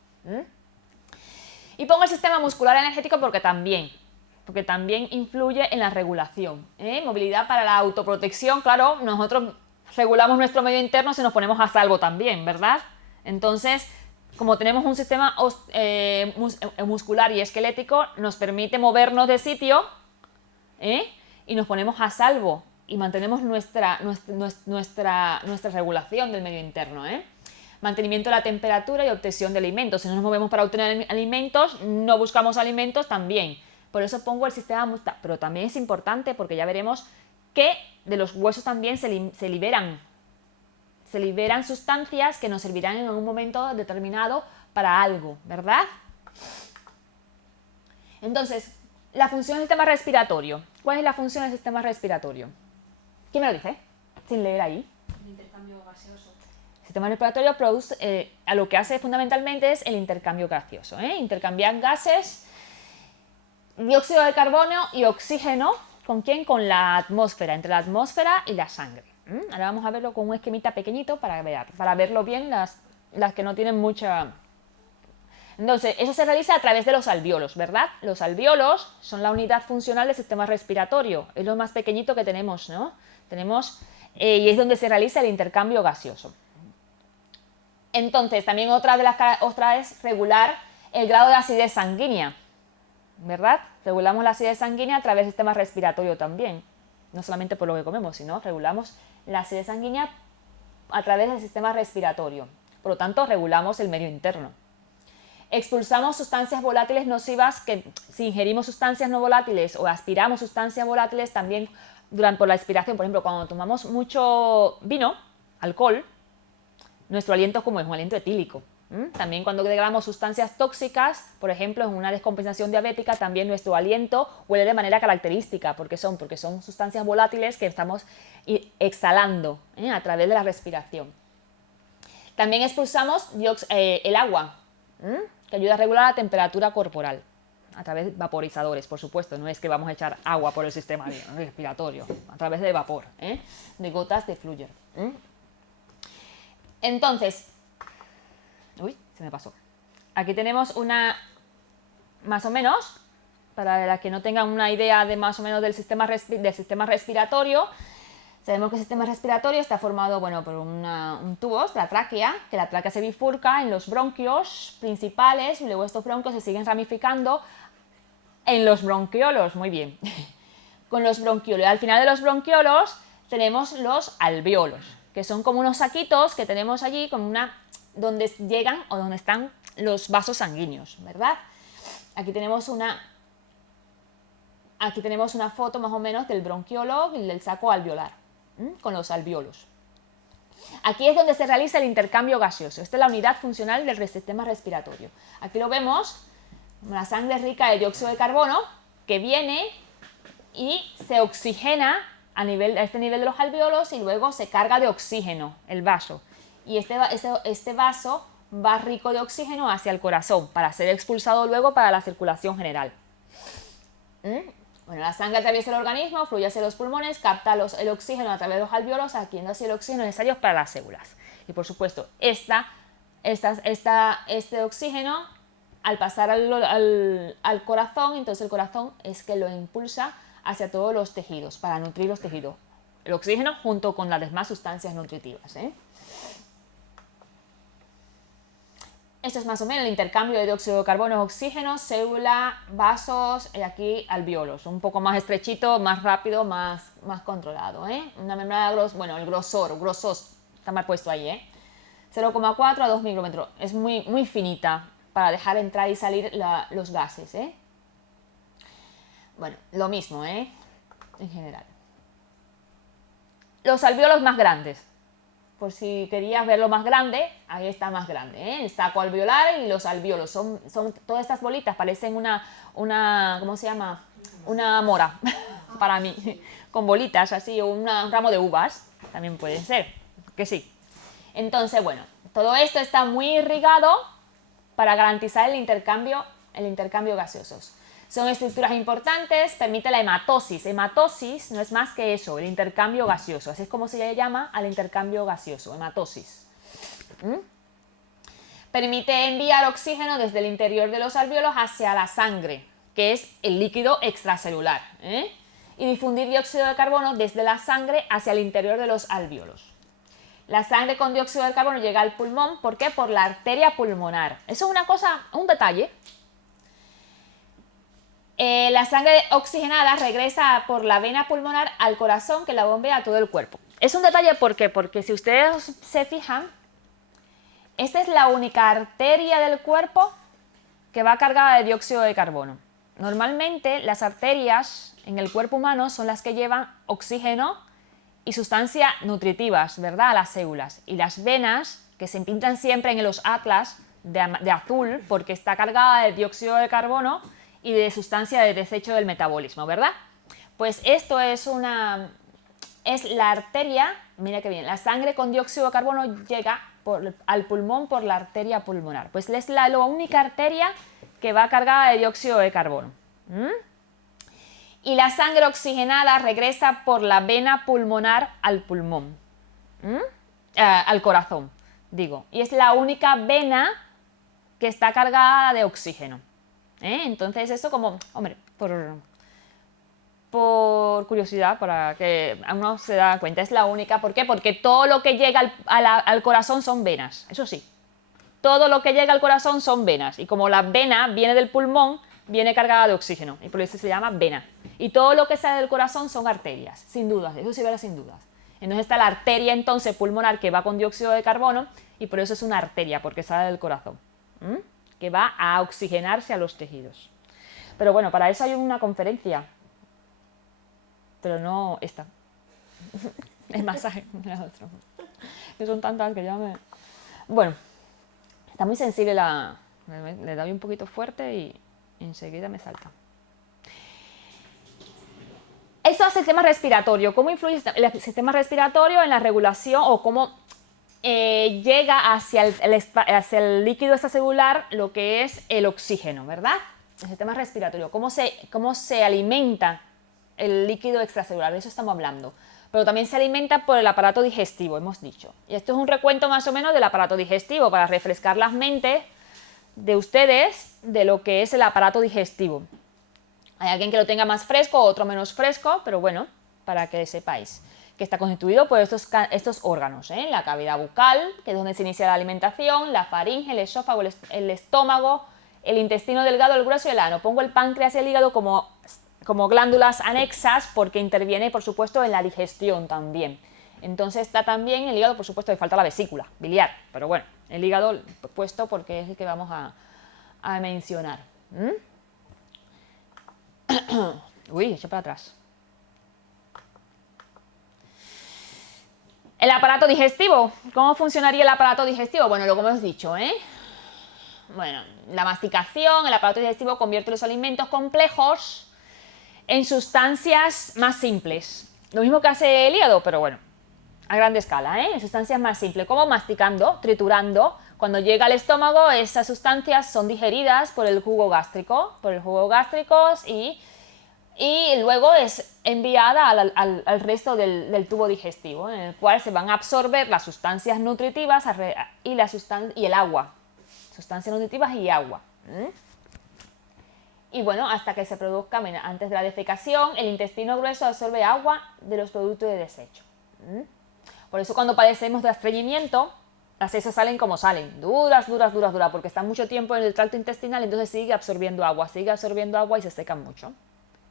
Y pongo el sistema muscular energético porque también influye en la regulación. Movilidad para la autoprotección, claro, nosotros regulamos nuestro medio interno si nos ponemos a salvo también, ¿verdad? Entonces, como tenemos un sistema muscular y esquelético, nos permite movernos de sitio y nos ponemos a salvo y mantenemos nuestra regulación del medio interno. Mantenimiento de la temperatura y obtención de alimentos. Si no nos movemos para obtener alimentos, no buscamos alimentos también. Por eso pongo el sistema muscular. Pero también es importante porque ya veremos que de los huesos también se liberan sustancias que nos servirán en algún momento determinado para algo, ¿verdad? Entonces, la función del sistema respiratorio. ¿Cuál es la función del sistema respiratorio? ¿Quién me lo dice? Sin leer ahí. El intercambio gaseoso. El sistema respiratorio produce, a lo que hace fundamentalmente es el intercambio gaseoso. Intercambiar gases, dióxido de carbono y oxígeno. ¿Con quién? Con la atmósfera, entre la atmósfera y la sangre. Ahora vamos a verlo con un esquemita pequeñito para verlo bien, las que no tienen mucha... Entonces, eso se realiza a través de los alvéolos, ¿verdad? Los alvéolos son la unidad funcional del sistema respiratorio, es lo más pequeñito que tenemos, ¿no? Y es donde se realiza el intercambio gaseoso. Entonces, también otra es regular el grado de acidez sanguínea, ¿verdad? Regulamos la acidez sanguínea a través del sistema respiratorio también. No solamente por lo que comemos, sino regulamos la acidez sanguínea a través del sistema respiratorio. Por lo tanto, regulamos el medio interno. Expulsamos sustancias volátiles nocivas que si ingerimos sustancias no volátiles o aspiramos sustancias volátiles también por la expiración. Por ejemplo, cuando tomamos mucho vino, alcohol, nuestro aliento como es un aliento etílico. También cuando degradamos sustancias tóxicas, por ejemplo, en una descompensación diabética, también nuestro aliento huele de manera característica, porque son sustancias volátiles que estamos exhalando a través de la respiración. También expulsamos el agua, que ayuda a regular la temperatura corporal, a través de vaporizadores, por supuesto, no es que vamos a echar agua por el sistema respiratorio, a través de vapor, de gotas de fluyo. Entonces, uy, se me pasó. Aquí tenemos una, más o menos, para las que no tengan una idea de más o menos del sistema respiratorio. Sabemos que el sistema respiratorio está formado, bueno, por un tubo, la tráquea, que la tráquea se bifurca en los bronquios principales y luego estos bronquios se siguen ramificando en los bronquiolos, muy bien. Con los bronquiolos. Al final de los bronquiolos tenemos los alvéolos, que son como unos saquitos que tenemos allí, donde llegan o donde están los vasos sanguíneos, ¿verdad? Aquí tenemos una foto más o menos del bronquiolo y del saco alveolar, con los alvéolos. Aquí es donde se realiza el intercambio gaseoso. Esta es la unidad funcional del sistema respiratorio. Aquí lo vemos, una sangre rica de dióxido de carbono que viene y se oxigena a este nivel de los alvéolos y luego se carga de oxígeno el vaso. Y este vaso va rico de oxígeno hacia el corazón para ser expulsado luego para la circulación general. Bueno, la sangre atraviesa el organismo, fluye hacia los pulmones, capta el oxígeno a través de los alvéolos, adquiriendo así el oxígeno necesario para las células. Y por supuesto, este oxígeno, al pasar al corazón, entonces el corazón es que lo impulsa hacia todos los tejidos, para nutrir los tejidos. El oxígeno junto con las demás sustancias nutritivas. Esto es más o menos el intercambio de dióxido de carbono, oxígeno, célula, vasos y aquí alvéolos. Un poco más estrechito, más rápido, más controlado. Una membrana, el grosor está mal puesto ahí. 0,4 a 2 micrómetros. Es muy finita para dejar entrar y salir los gases. Bueno, lo mismo, en general. Los alvéolos más grandes. Por si querías verlo más grande, ahí está más grande, el saco alveolar y los alvéolos. Son todas estas bolitas, parecen ¿cómo se llama? Una mora, para mí, con bolitas así, o un ramo de uvas, también puede ser, que sí. Entonces, bueno, todo esto está muy irrigado para garantizar el intercambio gaseosos. Son estructuras importantes, permite la hematosis. Hematosis no es más que eso, el intercambio gaseoso. Así es como se le llama al intercambio gaseoso, hematosis. Permite enviar oxígeno desde el interior de los alvéolos hacia la sangre, que es el líquido extracelular, y difundir dióxido de carbono desde la sangre hacia el interior de los alvéolos. La sangre con dióxido de carbono llega al pulmón, ¿por qué? Por la arteria pulmonar. Eso es un detalle. La sangre oxigenada regresa por la vena pulmonar al corazón que la bombea a todo el cuerpo. Es un detalle porque si ustedes se fijan, esta es la única arteria del cuerpo que va cargada de dióxido de carbono. Normalmente las arterias en el cuerpo humano son las que llevan oxígeno y sustancias nutritivas, ¿verdad?, a las células. Y las venas, que se pintan siempre en los atlas de azul porque está cargada de dióxido de carbono y de sustancia de desecho del metabolismo, ¿verdad? Pues esto es la arteria, mira qué bien, la sangre con dióxido de carbono llega al pulmón por la arteria pulmonar. Pues es la única arteria que va cargada de dióxido de carbono. Y la sangre oxigenada regresa por la vena pulmonar al pulmón, al corazón, digo. Y es la única vena que está cargada de oxígeno. Entonces esto como, hombre, por curiosidad, para que uno se da cuenta, es la única. ¿Por qué? Porque todo lo que llega al corazón son venas, eso sí, todo lo que llega al corazón son venas. Y como la vena viene del pulmón, viene cargada de oxígeno. Y por eso se llama vena. Y todo lo que sale del corazón son arterias, sin dudas. Eso sí verá sin dudas. Entonces está la arteria entonces pulmonar que va con dióxido de carbono y por eso es una arteria, porque sale del corazón. Que va a oxigenarse a los tejidos. Pero bueno, para eso hay una conferencia. Pero no esta. El masaje, la otra. Que son tantas que ya me... Bueno, está muy sensible la... Le doy un poquito fuerte y enseguida me salta. Eso es el sistema respiratorio. ¿Cómo influye el sistema respiratorio en la regulación o cómo llega hacia el líquido extracelular lo que es el oxígeno, ¿verdad? El sistema respiratorio. ¿Cómo se alimenta el líquido extracelular? De eso estamos hablando. Pero también se alimenta por el aparato digestivo, hemos dicho. Y esto es un recuento más o menos del aparato digestivo para refrescar las mentes de ustedes de lo que es el aparato digestivo. Hay alguien que lo tenga más fresco, otro menos fresco, pero bueno, para que sepáis que está constituido por estos órganos, ¿eh? La cavidad bucal, que es donde se inicia la alimentación, la faringe, el esófago, el estómago, el intestino delgado, el grueso y el ano. Pongo el páncreas y el hígado como glándulas anexas porque interviene, por supuesto, en la digestión también. Entonces está también el hígado, por supuesto, le falta la vesícula biliar, pero bueno, el hígado puesto porque es el que vamos a mencionar. Uy, echo para atrás. El aparato digestivo. ¿Cómo funcionaría el aparato digestivo? Bueno, lo que hemos dicho, ¿eh? Bueno, la masticación, el aparato digestivo convierte los alimentos complejos en sustancias más simples. Lo mismo que hace el hígado, pero bueno, a gran escala, ¿eh? En sustancias más simples, como masticando, triturando. Cuando llega al estómago, esas sustancias son digeridas por el jugo gástrico, y luego es enviada al resto del tubo digestivo, en el cual se van a absorber las sustancias nutritivas y el agua. Sustancias nutritivas y agua. Y bueno, hasta que se produzca, antes de la defecación, el intestino grueso absorbe agua de los productos de desecho. Por eso cuando padecemos de estreñimiento, las heces salen como salen, duras, porque están mucho tiempo en el tracto intestinal, entonces sigue absorbiendo agua y se secan mucho.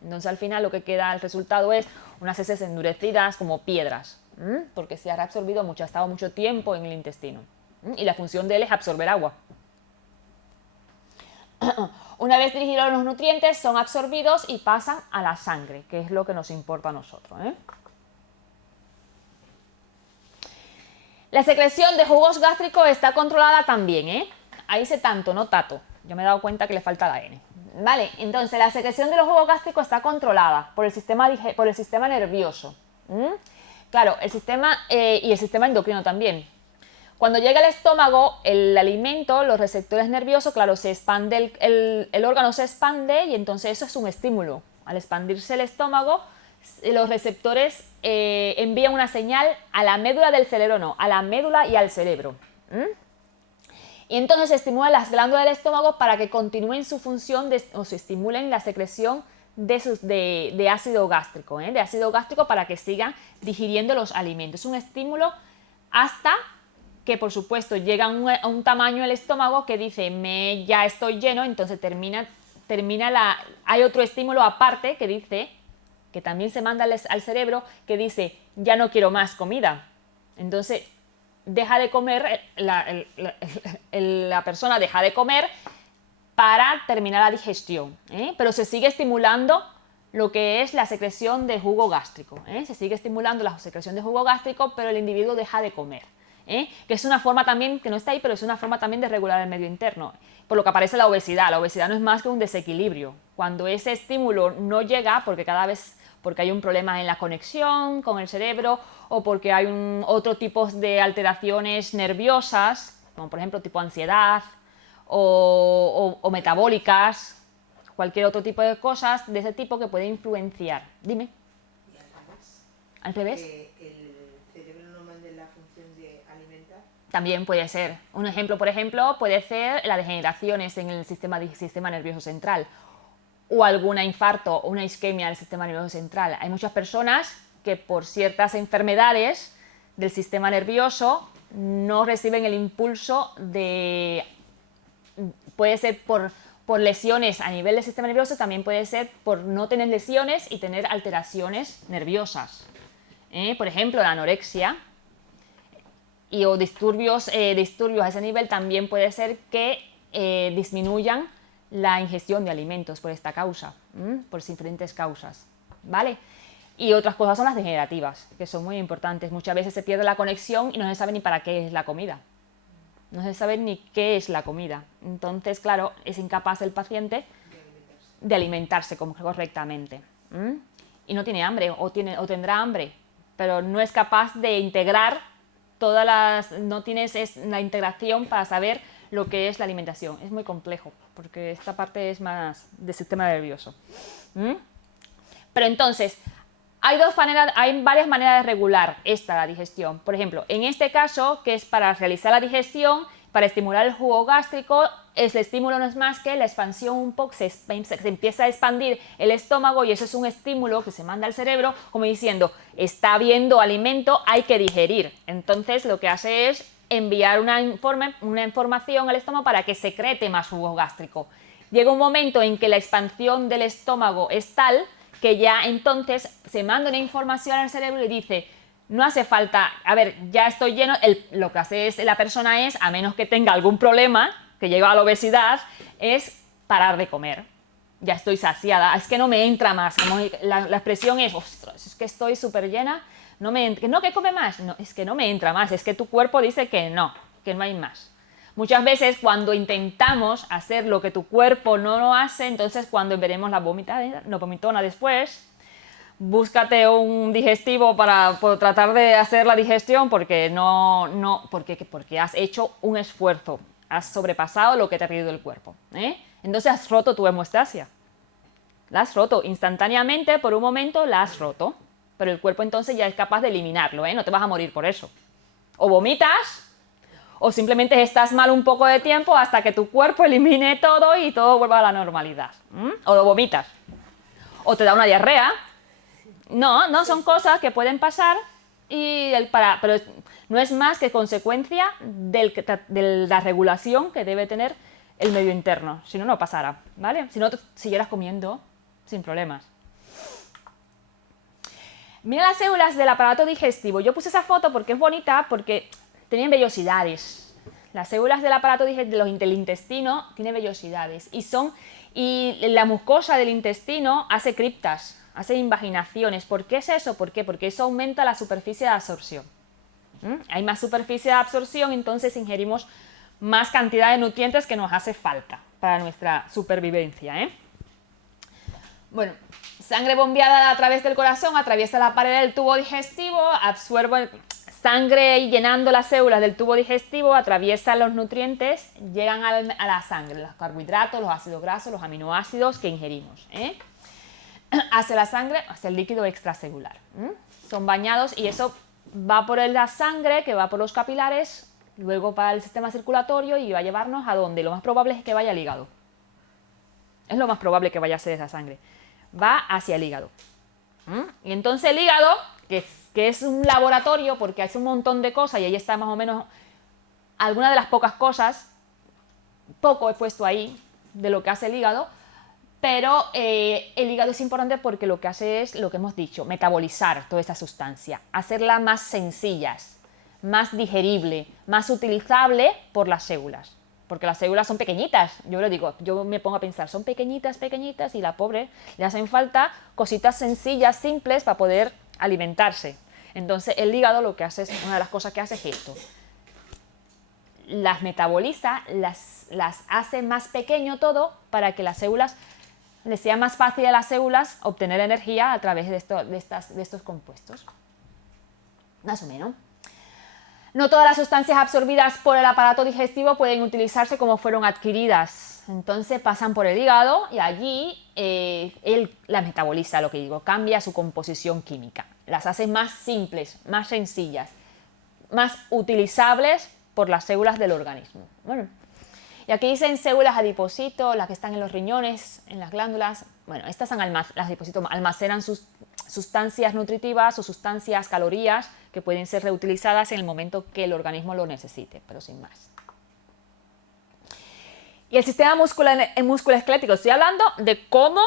Entonces al final lo que queda, el resultado es unas heces endurecidas como piedras, porque se ha reabsorbido mucho, ha estado mucho tiempo en el intestino. Y la función de él es absorber agua. Una vez dirigidos los nutrientes, son absorbidos y pasan a la sangre, que es lo que nos importa a nosotros, ¿eh? La secreción de jugos gástricos está controlada también, ¿eh? Ahí dice tanto, no tato. Yo me he dado cuenta que le falta la N. Vale, entonces la secreción de los jugos gástricos está controlada por el sistema nervioso. Claro, el sistema y el sistema endocrino también. Cuando llega al estómago, el alimento, los receptores nerviosos, claro, se expande, el órgano se expande y entonces eso es un estímulo. Al expandirse el estómago, los receptores envían una señal a la médula del cerebro, no, a la médula y al cerebro. Y entonces se estimulan las glándulas del estómago para que continúen su función o se estimulen la secreción de ácido gástrico, de ácido gástrico para que sigan digiriendo los alimentos. Es un estímulo hasta que, por supuesto, llega a un tamaño el estómago que dice, ya estoy lleno, entonces hay otro estímulo aparte que dice, que también se manda al cerebro, que dice, ya no quiero más comida. Entonces, deja de comer, la persona deja de comer para terminar la digestión, pero se sigue estimulando lo que es la secreción de jugo gástrico, se sigue estimulando la secreción de jugo gástrico, pero el individuo deja de comer, que es una forma también, que no está ahí, pero es una forma también de regular el medio interno, por lo que aparece la obesidad. La obesidad no es más que un desequilibrio, cuando ese estímulo no llega, porque hay un problema en la conexión con el cerebro o porque hay otro tipo de alteraciones nerviosas, como por ejemplo tipo ansiedad o metabólicas, cualquier otro tipo de cosas de ese tipo que puede influenciar. Dime. ¿Y al revés? ¿Al revés? Que el cerebro no mande la función de alimentar. También puede ser. Un ejemplo, por ejemplo, puede ser las degeneraciones en el sistema nervioso central, o alguna infarto o una isquemia del sistema nervioso central. Hay muchas personas que por ciertas enfermedades del sistema nervioso no reciben el impulso de... Puede ser por lesiones a nivel del sistema nervioso, también puede ser por no tener lesiones y tener alteraciones nerviosas. Por ejemplo, la anorexia o disturbios a ese nivel también puede ser que disminuyan la ingestión de alimentos por esta causa, por diferentes causas, ¿vale? Y otras cosas son las degenerativas, que son muy importantes. Muchas veces se pierde la conexión y no se sabe ni para qué es la comida. No se sabe ni qué es la comida. Entonces, claro, es incapaz el paciente de alimentarse correctamente. Y no tiene hambre o tendrá hambre, pero no es capaz de integrar no tienes la integración para saber lo que es la alimentación. Es muy complejo, porque esta parte es más del sistema nervioso. Pero entonces, hay varias maneras de regular la digestión. Por ejemplo, en este caso, que es para realizar la digestión, para estimular el jugo gástrico, el estímulo no es más que la expansión un poco, se empieza a expandir el estómago y eso es un estímulo que se manda al cerebro como diciendo, está habiendo alimento, hay que digerir. Entonces lo que hace es enviar una información al estómago para que secrete más jugo gástrico. Llega un momento en que la expansión del estómago es tal que ya entonces se manda una información al cerebro y dice, no hace falta, a ver, ya estoy lleno, lo que hace la persona es, a menos que tenga algún problema, que lleva a la obesidad, es parar de comer. Ya estoy saciada, es que no me entra más. La expresión es, ostras, es que estoy súper llena, que come más, no, es que no me entra más, es que tu cuerpo dice que no hay más. Muchas veces cuando intentamos hacer lo que tu cuerpo no lo hace, entonces cuando veremos la vomitona después, búscate un digestivo para tratar de hacer la digestión porque porque has hecho un esfuerzo, has sobrepasado lo que te ha pedido el cuerpo. Entonces has roto tu hemostasia. La has roto instantáneamente, por un momento la has roto, pero el cuerpo entonces ya es capaz de eliminarlo, no te vas a morir por eso. O vomitas, o simplemente estás mal un poco de tiempo hasta que tu cuerpo elimine todo y todo vuelva a la normalidad. O lo vomitas. O te da una diarrea. No, son cosas que pueden pasar pero no es más que consecuencia de la regulación que debe tener el medio interno. Si no, no pasará, ¿vale? Si no, siguieras comiendo sin problemas. Mira las células del aparato digestivo. Yo puse esa foto porque es bonita, porque tienen vellosidades. Las células del aparato del intestino tienen vellosidades y la mucosa del intestino hace criptas, hace invaginaciones. ¿Por qué es eso? ¿Por qué? Porque eso aumenta la superficie de absorción. Hay más superficie de absorción, entonces ingerimos más cantidad de nutrientes que nos hace falta para nuestra supervivencia. Bueno, sangre bombeada a través del corazón, atraviesa la pared del tubo digestivo, absorbe sangre llenando las células del tubo digestivo, atraviesa los nutrientes, llegan a la sangre, los carbohidratos, los ácidos grasos, los aminoácidos que ingerimos. Hacia la sangre, hacia el líquido extracelular. Son bañados y eso va por la sangre, que va por los capilares, luego para el sistema circulatorio y va a llevarnos a donde lo más probable es que vaya al hígado. Es lo más probable que vaya a ser esa sangre. Va hacia el hígado. Y entonces el hígado, que es un laboratorio porque hace un montón de cosas y ahí está más o menos alguna de las pocas cosas, poco he puesto ahí de lo que hace el hígado, pero el hígado es importante porque lo que hace es lo que hemos dicho, metabolizar toda esa sustancia, hacerla más sencillas, más digerible, más utilizable por las células. Porque las células son pequeñitas, yo me pongo a pensar, son pequeñitas y la pobre le hacen falta cositas sencillas, simples para poder alimentarse. Entonces el hígado lo que hace una de las cosas que hace es esto. Las metaboliza, las hace más pequeño todo para que las células, les sea más fácil a las células obtener energía a través de estos compuestos. Más o menos. No todas las sustancias absorbidas por el aparato digestivo pueden utilizarse como fueron adquiridas. Entonces pasan por el hígado y allí él las metaboliza, lo que digo, cambia su composición química. Las hace más simples, más sencillas, más utilizables por las células del organismo. Bueno, y aquí dicen células adipocitos, las que están en los riñones, en las glándulas. Bueno, estas las adipocitos almacenan sus sustancias nutritivas o sustancias, calorías, que pueden ser reutilizadas en el momento que el organismo lo necesite, pero sin más. Y el sistema musculoesquelético, estoy hablando de cómo,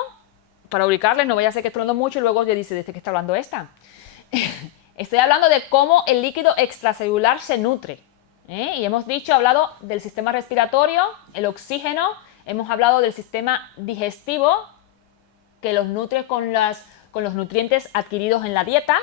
para ubicarles, no vaya a ser que estoy hablando mucho y luego ya dice, ¿de qué está hablando esta? Estoy hablando de cómo el líquido extracelular se nutre. Y hemos hablado del sistema respiratorio, el oxígeno, hemos hablado del sistema digestivo, que los nutre con los nutrientes adquiridos en la dieta.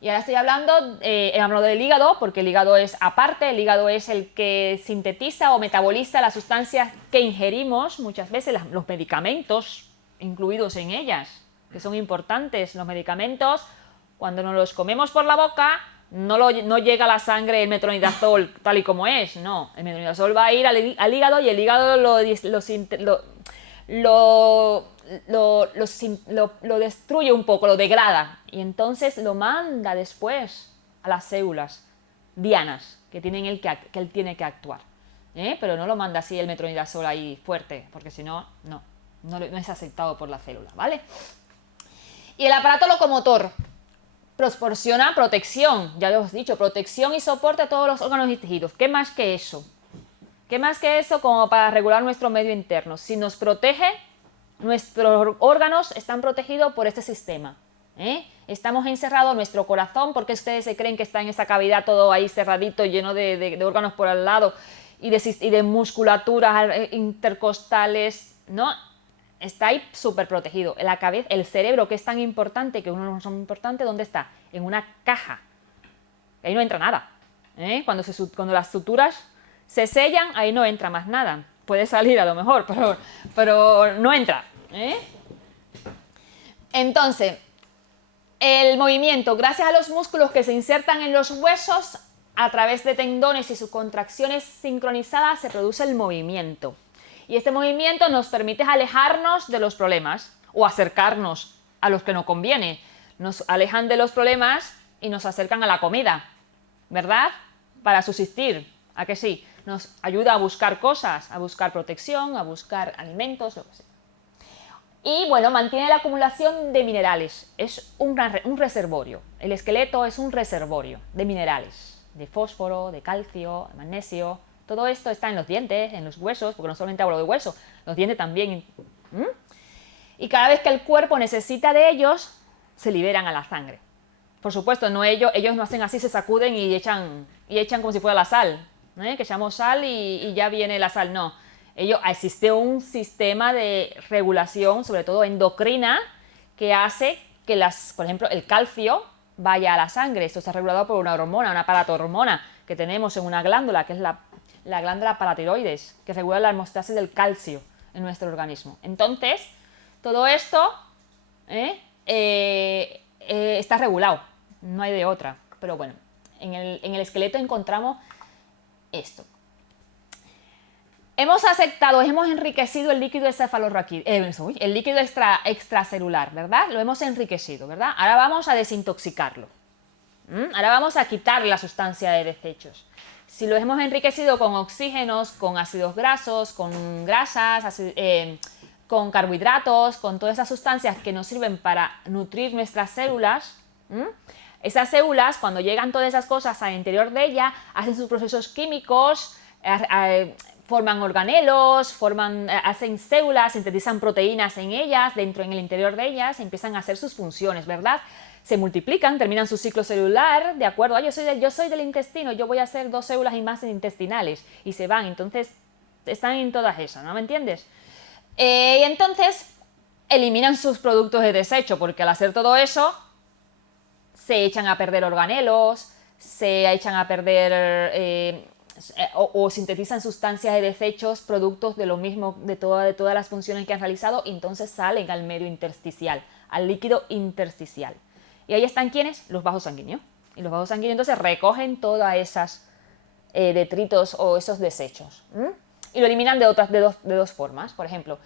Y ahora estoy hablando, he hablado del hígado, porque el hígado es aparte, el hígado es el que sintetiza o metaboliza las sustancias que ingerimos, muchas veces los medicamentos incluidos en ellas, que son importantes. Los medicamentos, cuando nos los comemos por la boca, no llega a la sangre el metronidazol tal y como es, no. El metronidazol va a ir al hígado y el hígado lo destruye un poco, lo degrada y entonces lo manda después a las células dianas que él tiene que actuar. Pero no lo manda así el metronidazol ahí fuerte, porque si no, no es aceptado por la célula, ¿vale? Y el aparato locomotor proporciona protección, ya lo hemos dicho, protección y soporte a todos los órganos y tejidos. ¿Qué más que eso? ¿Qué más que eso como para regular nuestro medio interno? Si nos protege, nuestros órganos están protegidos por este sistema. Estamos encerrados, nuestro corazón, porque ustedes se creen que está en esa cavidad todo ahí cerradito, lleno de órganos por al lado y de musculaturas intercostales, ¿no? Está ahí súper protegido. La cabeza, el cerebro, que es tan importante, que uno no es importante, ¿dónde está? En una caja. Ahí no entra nada. Cuando las suturas se sellan, ahí no entra más nada. Puede salir a lo mejor, pero no entra. Entonces, el movimiento, gracias a los músculos que se insertan en los huesos, a través de tendones y sus contracciones sincronizadas, se produce el movimiento. Y este movimiento nos permite alejarnos de los problemas o acercarnos a los que nos conviene. Nos alejan de los problemas y nos acercan a la comida, ¿verdad? Para subsistir, ¿a que sí? Nos ayuda a buscar cosas, a buscar protección, a buscar alimentos, lo que sea. Y bueno, mantiene la acumulación de minerales. Es un reservorio. El esqueleto es un reservorio de minerales, de fósforo, de calcio, de magnesio. Todo esto está en los dientes, en los huesos, porque no solamente hablo de hueso, los dientes también. Y cada vez que el cuerpo necesita de ellos, se liberan a la sangre. Por supuesto, ellos no hacen así, se sacuden y echan como si fuera la sal, que echamos sal y ya viene la sal. No, existe un sistema de regulación, sobre todo endocrina, que hace que, por ejemplo, el calcio vaya a la sangre. Esto está regulado por una hormona, una paratormona que tenemos en una glándula, que es la glándula paratiroides, que regula la hemostasis del calcio en nuestro organismo. Entonces, todo esto está regulado, no hay de otra. Pero bueno, en el esqueleto encontramos esto. Hemos enriquecido el líquido encefalorraquídeo, el líquido extracelular, ¿verdad? Lo hemos enriquecido, ¿verdad? Ahora vamos a desintoxicarlo. Ahora vamos a quitar la sustancia de desechos. Si lo hemos enriquecido con oxígenos, con ácidos grasos, con grasas, con carbohidratos, con todas esas sustancias que nos sirven para nutrir nuestras células, esas células, cuando llegan todas esas cosas al interior de ellas, hacen sus procesos químicos, forman organelos, hacen células, sintetizan proteínas en ellas, en el interior de ellas, empiezan a hacer sus funciones, ¿verdad? Se multiplican, terminan su ciclo celular, ¿de acuerdo? Yo soy del intestino, yo voy a hacer 2 células y más intestinales, y se van, entonces están en todas esas, ¿no me entiendes? Y entonces eliminan sus productos de desecho, porque al hacer todo eso, se echan a perder organelos, se echan a perder o sintetizan sustancias de desechos, productos de lo mismo, de todas las funciones que han realizado, y entonces salen al medio intersticial, al líquido intersticial. Y ahí están, ¿quiénes? Los vasos sanguíneos. Y los vasos sanguíneos entonces recogen todas esas detritos o esos desechos. Y lo eliminan de dos formas. Por ejemplo,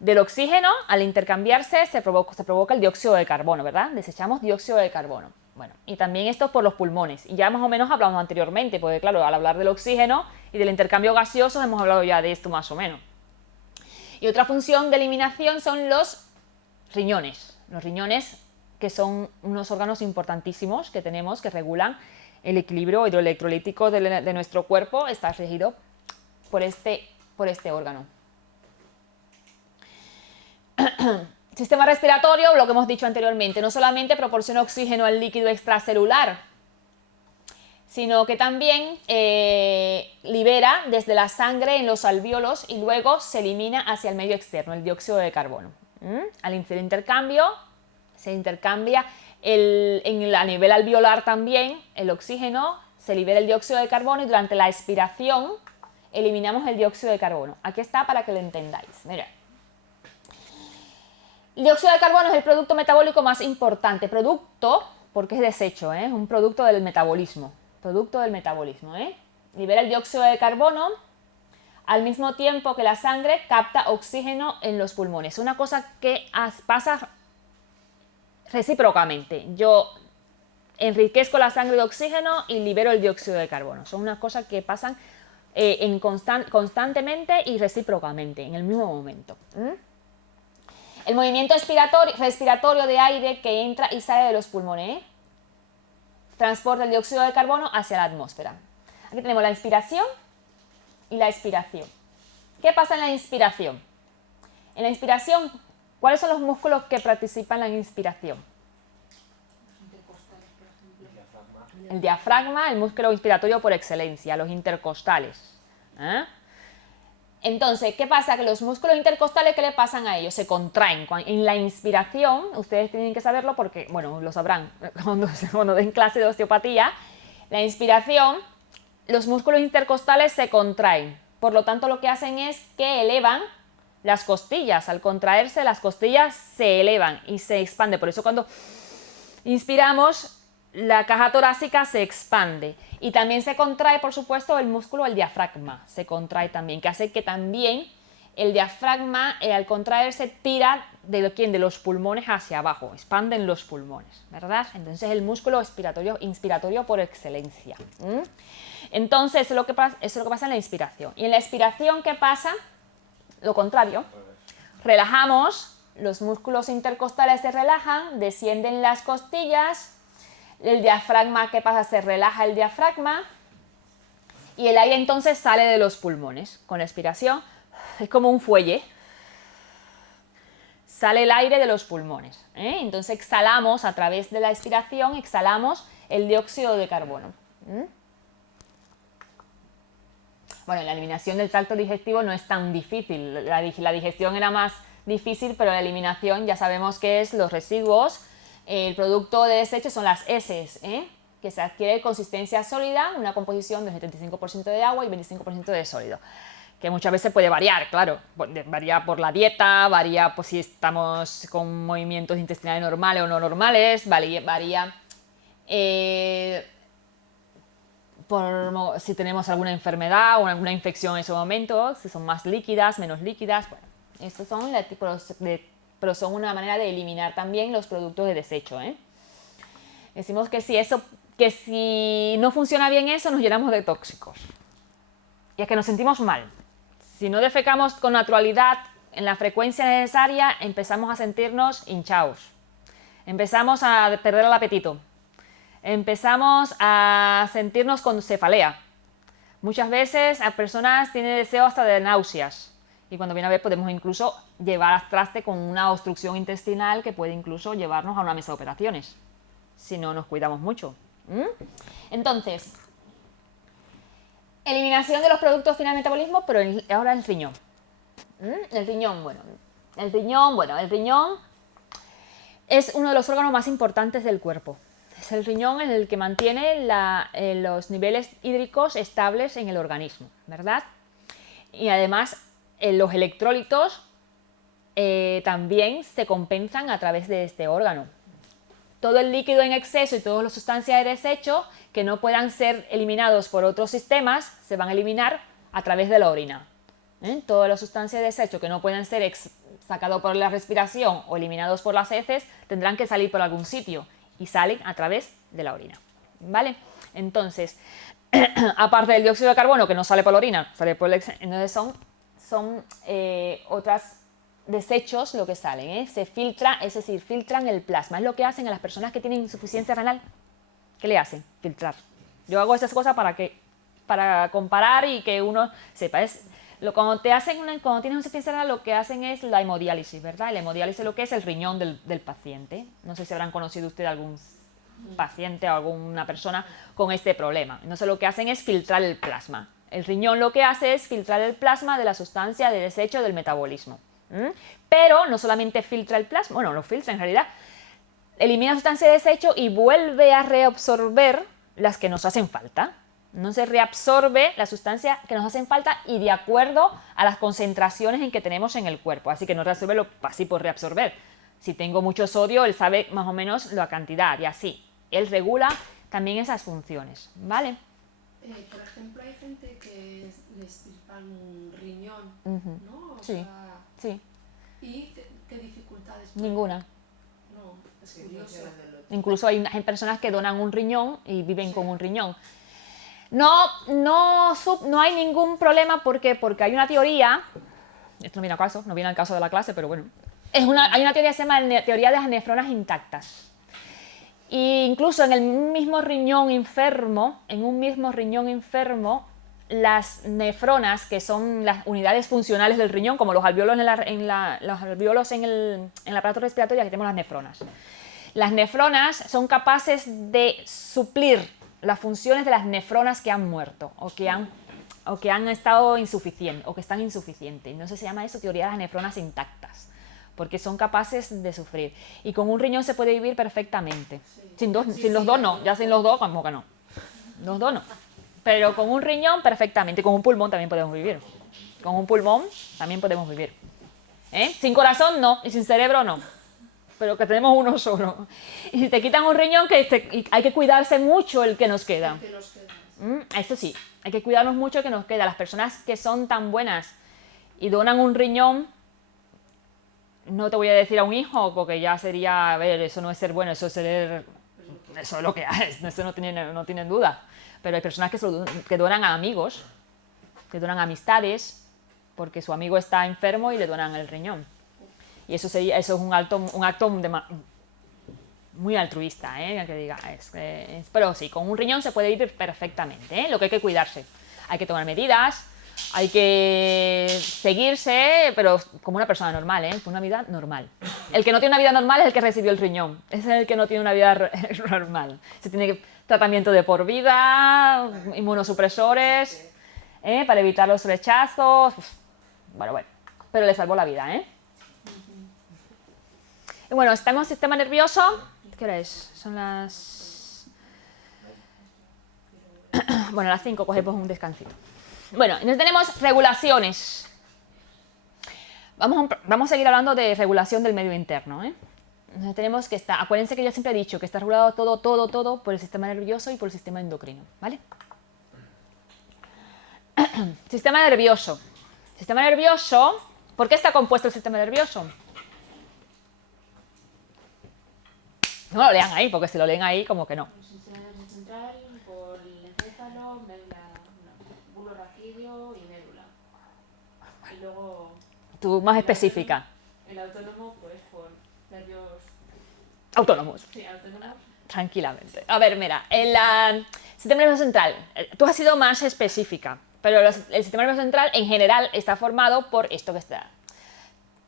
del oxígeno, al intercambiarse, se provoca el dióxido de carbono, ¿verdad? Desechamos dióxido de carbono. Bueno, y también esto por los pulmones. Y ya más o menos hablamos anteriormente, porque claro, al hablar del oxígeno y del intercambio gaseoso hemos hablado ya de esto más o menos. Y otra función de eliminación son los riñones. Los riñones que son unos órganos importantísimos que tenemos, que regulan el equilibrio hidroelectrolítico de nuestro cuerpo, está regido por este órgano. Sistema respiratorio, lo que hemos dicho anteriormente, no solamente proporciona oxígeno al líquido extracelular, sino que también libera desde la sangre en los alvéolos y luego se elimina hacia el medio externo, el dióxido de carbono. Al intercambio, se intercambia a nivel alveolar también el oxígeno, se libera el dióxido de carbono y durante la expiración eliminamos el dióxido de carbono. Aquí está para que lo entendáis. Mira. El dióxido de carbono es el producto metabólico más importante. Producto, porque es desecho, es un producto del metabolismo. Producto del metabolismo. Libera el dióxido de carbono al mismo tiempo que la sangre capta oxígeno en los pulmones. Una cosa que pasa recíprocamente. Yo enriquezco la sangre de oxígeno y libero el dióxido de carbono. Son unas cosas que pasan constantemente y recíprocamente, en el mismo momento. El movimiento respiratorio de aire que entra y sale de los pulmones. Transporta el dióxido de carbono hacia la atmósfera. Aquí tenemos la inspiración y la expiración. ¿Qué pasa en la inspiración? En la inspiración, ¿cuáles son los músculos que participan en la inspiración? El diafragma, el músculo inspiratorio por excelencia, los intercostales. Entonces, ¿qué pasa? Que los músculos intercostales, ¿qué le pasan a ellos? Se contraen. En la inspiración, ustedes tienen que saberlo porque, bueno, lo sabrán cuando den clase de osteopatía, la inspiración, los músculos intercostales se contraen. Por lo tanto, lo que hacen es que elevan las costillas. Al contraerse, las costillas se elevan y se expande. Por eso cuando inspiramos, la caja torácica se expande. Y también se contrae, por supuesto, el músculo, el diafragma. Se contrae también, que hace que también el diafragma, al contraerse, tira de los pulmones hacia abajo. Expanden los pulmones, ¿verdad? Entonces, es el músculo inspiratorio por excelencia. Entonces, eso es lo que pasa en la inspiración. Y en la expiración, ¿qué pasa? Lo contrario. Relajamos, los músculos intercostales se relajan, descienden las costillas. El diafragma, ¿qué pasa? Se relaja el diafragma y el aire entonces sale de los pulmones. Con la expiración es como un fuelle. Sale el aire de los pulmones. Entonces exhalamos a través de la expiración, exhalamos el dióxido de carbono. Bueno, la eliminación del tracto digestivo no es tan difícil. La digestión era más difícil, pero la eliminación ya sabemos que es los residuos. El producto de desecho son las heces, que se adquiere consistencia sólida, una composición de 75% de agua y 25% de sólido, que muchas veces puede variar, claro, varía por la dieta, varía por si estamos con movimientos intestinales normales o no normales, varía por si tenemos alguna enfermedad o alguna infección en ese momento, si son más líquidas, menos líquidas. Bueno, estos son pero son una manera de eliminar también los productos de desecho. Decimos que si no funciona bien eso, nos llenamos de tóxicos. Y es que nos sentimos mal. Si no defecamos con naturalidad en la frecuencia necesaria, empezamos a sentirnos hinchados. Empezamos a perder el apetito. Empezamos a sentirnos con cefalea. Muchas veces a personas tienen deseo hasta de náuseas. Y cuando viene a ver podemos incluso llevar a traste con una obstrucción intestinal que puede incluso llevarnos a una mesa de operaciones, si no nos cuidamos mucho. Entonces, eliminación de los productos final del metabolismo, pero ahora el riñón. El riñón es uno de los órganos más importantes del cuerpo. Es el riñón en el que mantiene los niveles hídricos estables en el organismo, ¿verdad? Y además los electrolitos también se compensan a través de este órgano. Todo el líquido en exceso y todas las sustancias de desecho que no puedan ser eliminados por otros sistemas se van a eliminar a través de la orina. Todas las sustancias de desecho que no puedan ser sacados por la respiración o eliminados por las heces tendrán que salir por algún sitio y salen a través de la orina. ¿Vale? Entonces, aparte del dióxido de carbono que no sale por la orina, sale por entonces son otras desechos lo que salen, ¿eh? Se filtra, es decir, filtran el plasma. Es lo que hacen a las personas que tienen insuficiencia renal. ¿Qué le hacen? Filtrar. Yo hago esas cosas para comparar y que uno sepa. Cuando tienes insuficiencia renal, lo que hacen es la hemodiálisis, ¿verdad? La hemodiálisis es lo que es el riñón del paciente. No sé si habrán conocido ustedes algún paciente o alguna persona con este problema. Entonces lo que hacen es filtrar el plasma. El riñón lo que hace es filtrar el plasma de la sustancia de desecho del metabolismo. Pero no solamente filtra el plasma, bueno, lo filtra en realidad, elimina la sustancia de desecho y vuelve a reabsorber las que nos hacen falta. No se reabsorbe la sustancia que nos hacen falta y de acuerdo a las concentraciones en que tenemos en el cuerpo. Así que no reabsorbe así por reabsorber. Si tengo mucho sodio, él sabe más o menos la cantidad y así. Él regula también esas funciones, ¿vale? Por ejemplo, hay gente que les extirpan un riñón, ¿no? O Sí, sea, sí, ¿y qué dificultades? puede- ninguna. No, es Sí, curioso. funcionando el otro. Incluso hay personas que donan un riñón y viven con un riñón. No hay ningún problema porque hay una teoría, esto no viene al caso de la clase, pero bueno, hay una teoría que se llama teoría de las nefronas intactas. E incluso en un mismo riñón enfermo, las nefronas, que son las unidades funcionales del riñón, como los alvéolos en el aparato respiratorio, aquí tenemos las nefronas. Las nefronas son capaces de suplir las funciones de las nefronas que han muerto o que han estado insuficientes o que están insuficientes. Entonces se llama eso teoría de las nefronas intactas, porque son capaces de sufrir. Y con un riñón se puede vivir perfectamente. Sin los dos no, ya sin los dos como que no. Los dos no. Pero con un riñón perfectamente, con un pulmón también podemos vivir. Con un pulmón también podemos vivir. Sin corazón no, y sin cerebro no. Pero que tenemos uno solo. Y si te quitan un riñón, hay que cuidarse mucho el que nos queda. ¿Qué nos queda? Eso sí, hay que cuidarnos mucho el que nos queda. Las personas que son tan buenas y donan un riñón, no te voy a decir a un hijo, porque ya sería, a ver, eso no es ser bueno, eso es lo que es, eso no tienen duda. Pero hay personas que donan a amigos, que donan a amistades, porque su amigo está enfermo y le donan el riñón. Y eso es un acto muy altruista, que diga. Pero sí, con un riñón se puede vivir perfectamente, Lo que hay que cuidarse. Hay que tomar medidas, hay que seguirse, pero como una persona normal, con una vida normal. El que no tiene una vida normal es el que recibió el riñón. Es el que no tiene una vida normal. Se tiene tratamiento de por vida, inmunosupresores, para evitar los rechazos. Bueno, pero le salvó la vida, Y bueno, estamos en el sistema nervioso. ¿Qué hora es? Son las... Bueno, a las 5 cogemos un descansito. Bueno, entonces tenemos regulaciones. Vamos a seguir hablando de regulación del medio interno, Entonces tenemos que estar... Acuérdense que yo siempre he dicho que está regulado todo por el sistema nervioso y por el sistema endocrino, ¿vale? Sistema nervioso. Sistema nervioso... ¿Por qué está compuesto el sistema nervioso? No lo lean ahí, porque si lo leen ahí, como que no. El sistema nervioso central, por el encéfalo, bulbo raquídeo y médula. Y luego Tú más específica. el autónomo, pues por nervios... Autónomos. Sí, autónomos. Tranquilamente. A ver, mira, el sistema nervioso central, tú has sido más específica, pero el sistema nervioso central en general está formado por esto que está.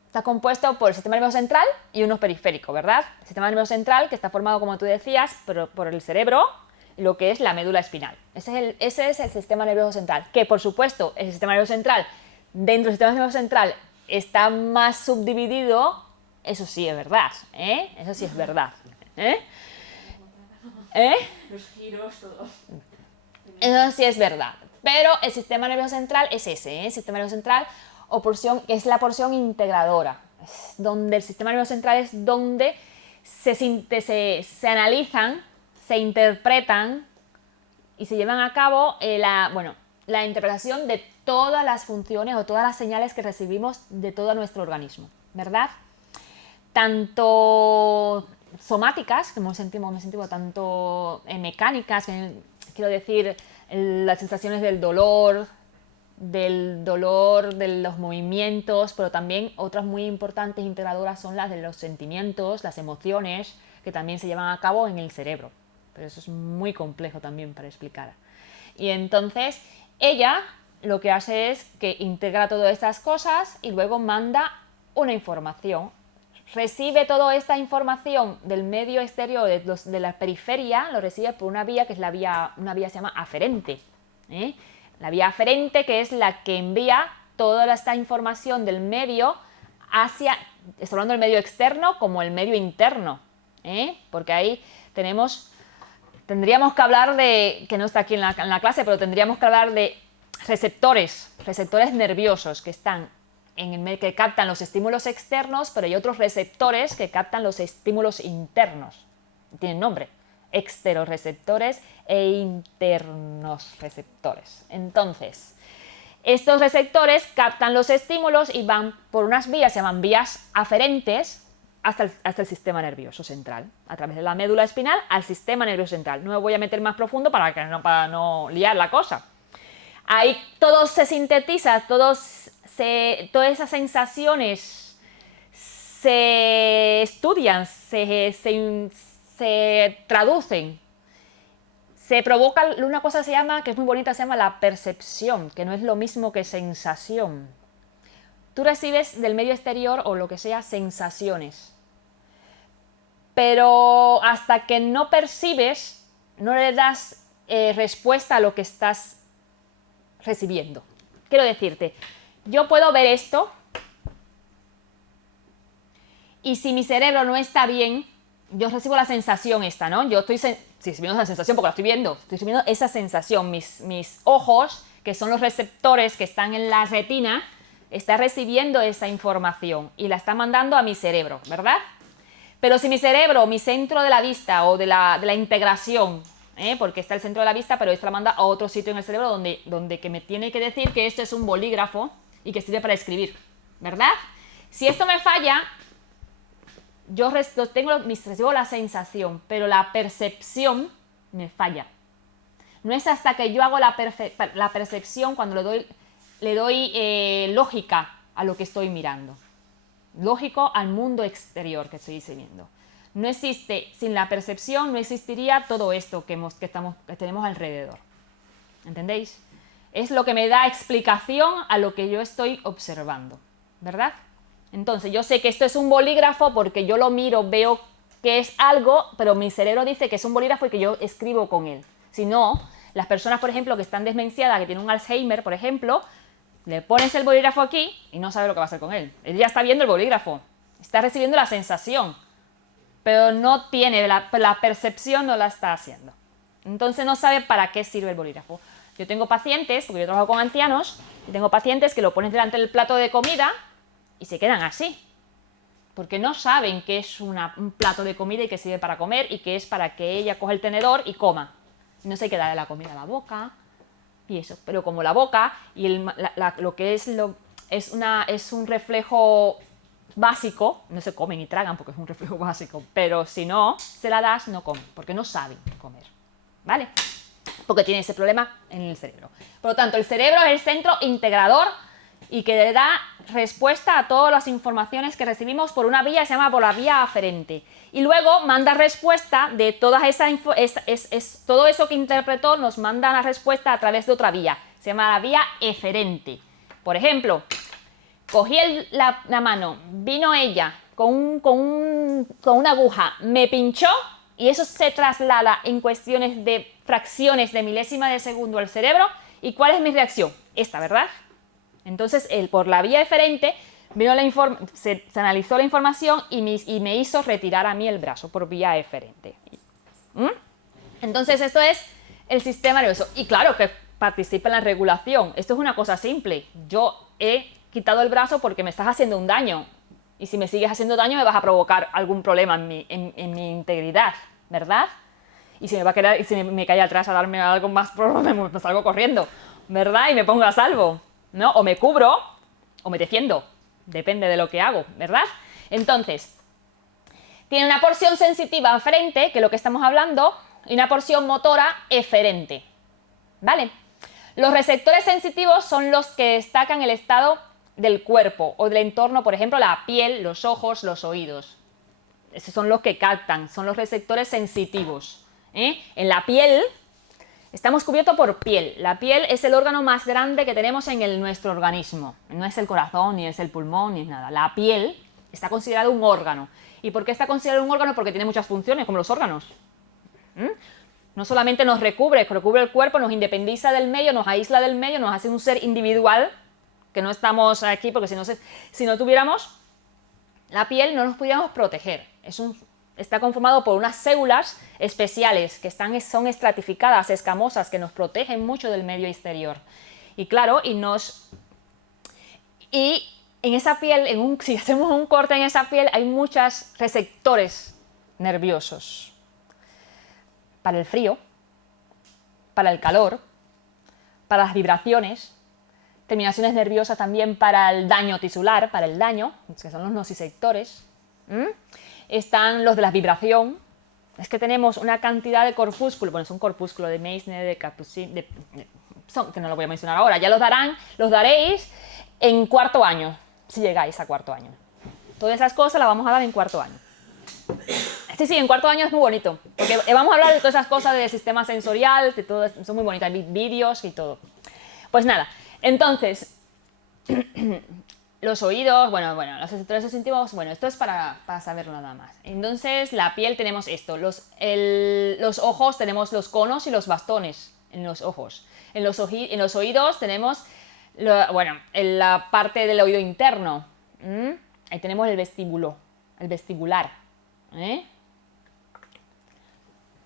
Está compuesto por el sistema nervioso central y uno periférico, ¿verdad? El sistema nervioso central, que está formado, como tú decías, por el cerebro y lo que es la médula espinal. Ese es el sistema nervioso central, que por supuesto el sistema nervioso central, dentro del sistema nervioso central, está más subdividido, eso sí es verdad, Eso sí es verdad, Los giros, todo. Eso sí es verdad. Pero el sistema nervioso central es ese, El sistema nervioso central o porción, es la porción integradora. Es donde el sistema nervioso central es donde se analizan, se interpretan y se llevan a cabo la interpretación de todas las funciones o todas las señales que recibimos de todo nuestro organismo, ¿verdad? Tanto somáticas, como sentimos, tanto mecánicas, quiero decir, las sensaciones del dolor, del dolor, de los movimientos, pero también otras muy importantes integradoras son las de los sentimientos, las emociones, que también se llevan a cabo en el cerebro. Pero eso es muy complejo también para explicar. Y entonces ella lo que hace es que integra todas estas cosas y luego manda una información. Recibe toda esta información del medio exterior, de la periferia, lo recibe por una vía que es una vía se llama aferente. La vía aferente, que es la que envía toda esta información del medio hacia, estoy hablando del medio externo como el medio interno, porque ahí tendríamos que hablar de, que no está aquí en la clase, pero tendríamos que hablar de receptores nerviosos que están que captan los estímulos externos, pero hay otros receptores que captan los estímulos internos. Tienen nombre, exterorreceptores e internos receptores. Entonces, estos receptores captan los estímulos y van por unas vías, se llaman vías aferentes, hasta el sistema nervioso central, a través de la médula espinal al sistema nervioso central. No me voy a meter más profundo para no liar la cosa. Ahí todo se sintetiza, todas esas sensaciones se estudian, se traducen, se provoca una cosa que se llama, que es muy bonita, se llama la percepción, que no es lo mismo que sensación. Tú recibes del medio exterior o lo que sea sensaciones, pero hasta que no percibes, no le das respuesta a lo que estás recibiendo. Quiero decirte, yo puedo ver esto y si mi cerebro no está bien, yo recibo la sensación esta, ¿no? Yo estoy recibiendo esa sensación porque la estoy viendo esa sensación. Mis ojos, que son los receptores que están en la retina, están recibiendo esa información y la está mandando a mi cerebro, ¿verdad? Pero si mi cerebro, mi centro de la vista o de la integración, porque está el centro de la vista, pero esto la manda a otro sitio en el cerebro donde que me tiene que decir que esto es un bolígrafo y que sirve para escribir, ¿verdad? Si esto me falla, yo recibo la sensación, pero la percepción me falla. No es hasta que yo hago la percepción cuando le doy lógica a lo que estoy mirando. Lógico al mundo exterior que estoy viendo. No existe, sin la percepción no existiría todo esto que tenemos alrededor. ¿Entendéis? Es lo que me da explicación a lo que yo estoy observando, ¿verdad? Entonces yo sé que esto es un bolígrafo porque yo lo miro, veo que es algo, pero mi cerebro dice que es un bolígrafo y que yo escribo con él. Si no, las personas, por ejemplo, que están desmenciadas, que tienen un Alzheimer, por ejemplo, le pones el bolígrafo aquí y no sabe lo que va a hacer con él. Él ya está viendo el bolígrafo, está recibiendo la sensación, pero no tiene, la percepción no la está haciendo. Entonces no sabe para qué sirve el bolígrafo. Yo tengo pacientes, porque yo trabajo con ancianos, y tengo pacientes que lo ponen delante del plato de comida y se quedan así, porque no saben que es un plato de comida y que sirve para comer y que es para que ella coja el tenedor y coma. No se queda la comida a la boca y eso, pero como la boca y lo que es un reflejo básico, no se comen y tragan porque es un reflejo básico, pero si no se la das no comen, porque no saben comer, ¿vale? Porque tiene ese problema en el cerebro. Por lo tanto, el cerebro es el centro integrador y que le da respuesta a todas las informaciones que recibimos por una vía, se llama por la vía aferente. Y luego manda respuesta de todas todo eso que interpretó, nos manda la respuesta a través de otra vía. Se llama la vía eferente. Por ejemplo, cogí la mano, vino ella con una aguja, me pinchó y eso se traslada en cuestiones de fracciones de milésima de segundo al cerebro. ¿Y cuál es mi reacción? Esta, ¿verdad? Entonces, por la vía eferente, se analizó la información y me hizo retirar a mí el brazo por vía eferente. Entonces, esto es el sistema nervioso. Y claro que participa en la regulación. Esto es una cosa simple. Yo he quitado el brazo porque me estás haciendo un daño. Y si me sigues haciendo daño, me vas a provocar algún problema en mi integridad, ¿verdad? Y si me cae atrás a darme algo más, me salgo corriendo, ¿verdad? Y me pongo a salvo, ¿no? O me cubro o me defiendo, depende de lo que hago, ¿verdad? Entonces, tiene una porción sensitiva aferente, que es lo que estamos hablando, y una porción motora eferente, ¿vale? Los receptores sensitivos son los que destacan el estado del cuerpo o del entorno, por ejemplo, la piel, los ojos, los oídos. Esos son los que captan, son los receptores sensitivos. En la piel, estamos cubiertos por piel. La piel es el órgano más grande que tenemos en nuestro organismo. No es el corazón, ni es el pulmón, ni es nada. La piel está considerada un órgano. ¿Y por qué está considerado un órgano? Porque tiene muchas funciones, como los órganos. No solamente nos recubre el cuerpo, nos independiza del medio, nos aísla del medio, nos hace un ser individual, que no estamos aquí, porque si no tuviéramos la piel no nos pudiéramos proteger. Está conformado por unas células especiales que son estratificadas, escamosas, que nos protegen mucho del medio exterior. Y claro, y en esa piel, si hacemos un corte en esa piel, hay muchos receptores nerviosos. Para el frío, para el calor, para las vibraciones, terminaciones nerviosas también para el daño tisular, para el daño, que son los nociceptores. Están los de la vibración. Es que tenemos una cantidad de corpúsculos, bueno, es un corpúsculo de Meissner, de Capucin, que no lo voy a mencionar ahora, ya los daréis en cuarto año, si llegáis a cuarto año. Todas esas cosas las vamos a dar en cuarto año. Sí, en cuarto año es muy bonito, porque vamos a hablar de todas esas cosas del sistema sensorial, de todo, son muy bonitas, hay vídeos y todo. Pues nada, entonces, los oídos, bueno, los receptores sensitivos, bueno, esto es para saberlo nada más. Entonces, la piel tenemos esto, los ojos tenemos los conos y los bastones en los ojos. En los oídos tenemos, en la parte del oído interno, ahí tenemos el vestibular.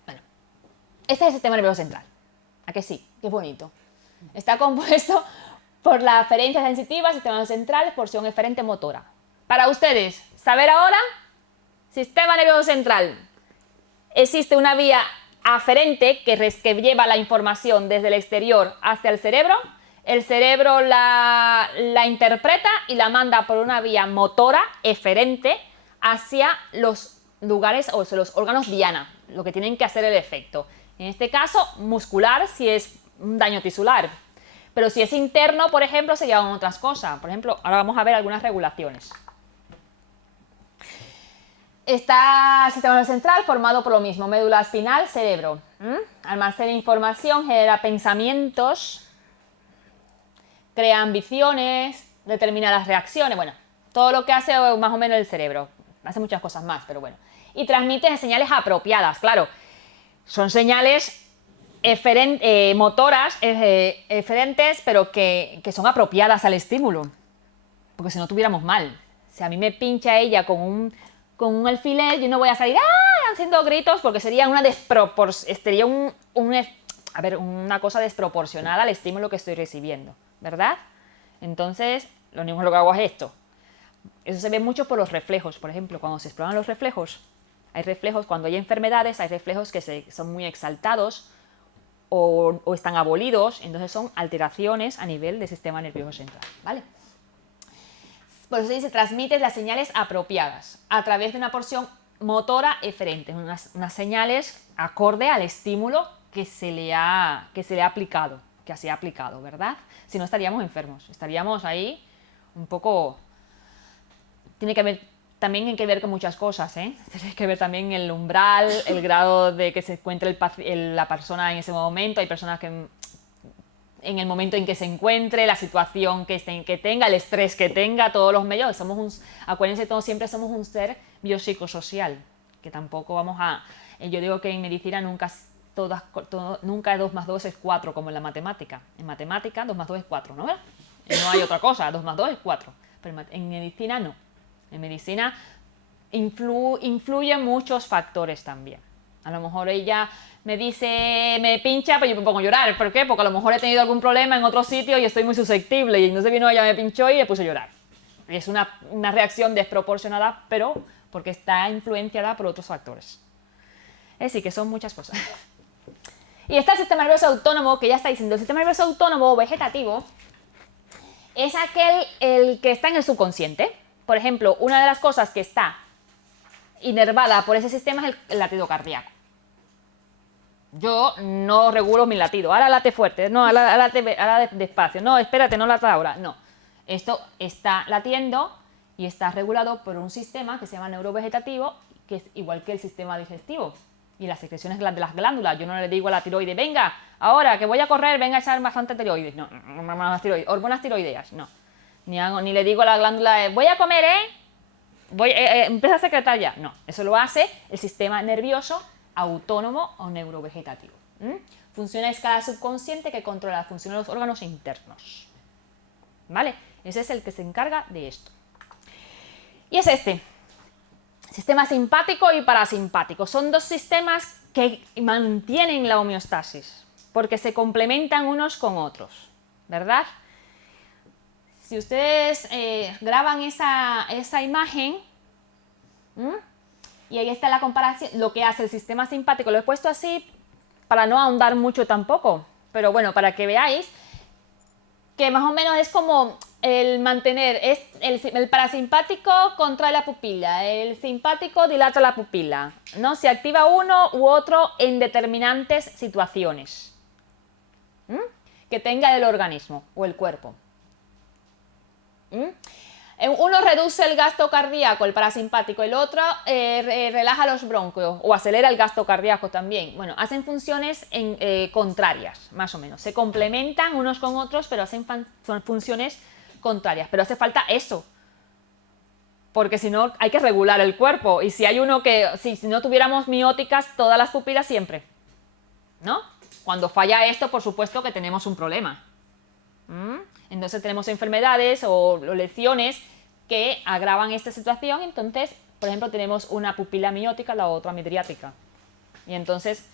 Bueno, este es el sistema nervioso central. ¿A que sí? Qué bonito. Está compuesto por la aferencia sensitiva, sistema nervioso central, porción eferente motora. Para ustedes, saber ahora, sistema nervioso central. Existe una vía aferente que lleva la información desde el exterior hacia el cerebro la interpreta y la manda por una vía motora eferente hacia los lugares o los órganos diana, lo que tienen que hacer el efecto. En este caso, muscular si es un daño tisular, pero si es interno, por ejemplo, se llevan otras cosas. Por ejemplo, ahora vamos a ver algunas regulaciones. Está el sistema nervioso central formado por lo mismo, médula espinal, cerebro. Almacena información, genera pensamientos, crea ambiciones, determina las reacciones, bueno, todo lo que hace más o menos el cerebro. Hace muchas cosas más, pero bueno. Y transmite señales apropiadas, claro. Son señales motoras, eferentes, pero que son apropiadas al estímulo. Porque si no tuviéramos mal. Si a mí me pincha ella con un alfiler, yo no voy a salir haciendo gritos porque sería una cosa desproporcionada al estímulo que estoy recibiendo, ¿verdad? Entonces, lo único que hago es esto. Eso se ve mucho por los reflejos, por ejemplo, cuando se exploran los reflejos. Hay reflejos, cuando hay enfermedades, hay reflejos que son muy exaltados o están abolidos, entonces son alteraciones a nivel del sistema nervioso central, ¿vale? Por eso se dice, transmite las señales apropiadas a través de una porción motora eferente, unas señales acorde al estímulo que se le ha aplicado, que se ha aplicado, ¿verdad? Si no estaríamos enfermos, estaríamos ahí un poco... También hay que ver con muchas cosas, ¿eh? Tiene que ver también el umbral, el grado de que se encuentre la persona en ese momento. Hay personas que en el momento en que se encuentre, la situación que tenga, el estrés que tenga, todos los medios. Acuérdense, todos siempre somos un ser biopsicosocial, que tampoco vamos a... Yo digo que en medicina nunca 2 más 2 es 4 como en la matemática. En matemática 2 más 2 es 4, ¿no? Y no hay otra cosa, 2 más 2 es 4. Pero en medicina no. En medicina influyen muchos factores también. A lo mejor ella me dice, me pincha, pero yo me pongo a llorar. ¿Por qué? Porque a lo mejor he tenido algún problema en otro sitio y estoy muy susceptible. Y entonces vino ella, me pinchó y le puse a llorar. Es una reacción desproporcionada, pero porque está influenciada por otros factores. Es decir, que son muchas cosas. Y está el sistema nervioso autónomo, que ya está diciendo, el sistema nervioso autónomo vegetativo es el que está en el subconsciente. Por ejemplo, una de las cosas que está inervada por ese sistema es el latido cardíaco. Yo no regulo mi latido. Ahora late fuerte, no, ahora late despacio. No, espérate, no late ahora. No. Esto está latiendo y está regulado por un sistema que se llama neurovegetativo, que es igual que el sistema digestivo y las secreciones de las glándulas. Yo no le digo a la tiroide, venga, ahora que voy a correr, venga a echar bastante tiroides. No, hormonas tiroideas, no. Ni le digo a la glándula, voy a comer, empieza a secretar ya. No, eso lo hace el sistema nervioso autónomo o neurovegetativo. Funciona a escala subconsciente que controla la función de los órganos internos. ¿Vale? Ese es el que se encarga de esto. Y es este. Sistema simpático y parasimpático. Son dos sistemas que mantienen la homeostasis, porque se complementan unos con otros, ¿verdad? Si ustedes graban esa imagen, y ahí está la comparación, lo que hace el sistema simpático, lo he puesto así para no ahondar mucho tampoco, pero bueno, para que veáis que más o menos es como el mantener, el parasimpático contrae la pupila, el simpático dilata la pupila, ¿no? Se activa uno u otro en determinantes situaciones que tenga el organismo o el cuerpo. Uno reduce el gasto cardíaco, el parasimpático, el otro relaja los bronquios o acelera el gasto cardíaco también. Bueno, hacen funciones contrarias, más o menos. Se complementan unos con otros, pero hacen funciones contrarias. Pero hace falta eso, porque si no hay que regular el cuerpo. Y si hay uno que, si no tuviéramos mióticas todas las pupilas siempre, ¿no? Cuando falla esto, por supuesto que tenemos un problema. Entonces tenemos enfermedades o lesiones que agravan esta situación. Entonces, por ejemplo, tenemos una pupila miótica, la otra midriática. Y entonces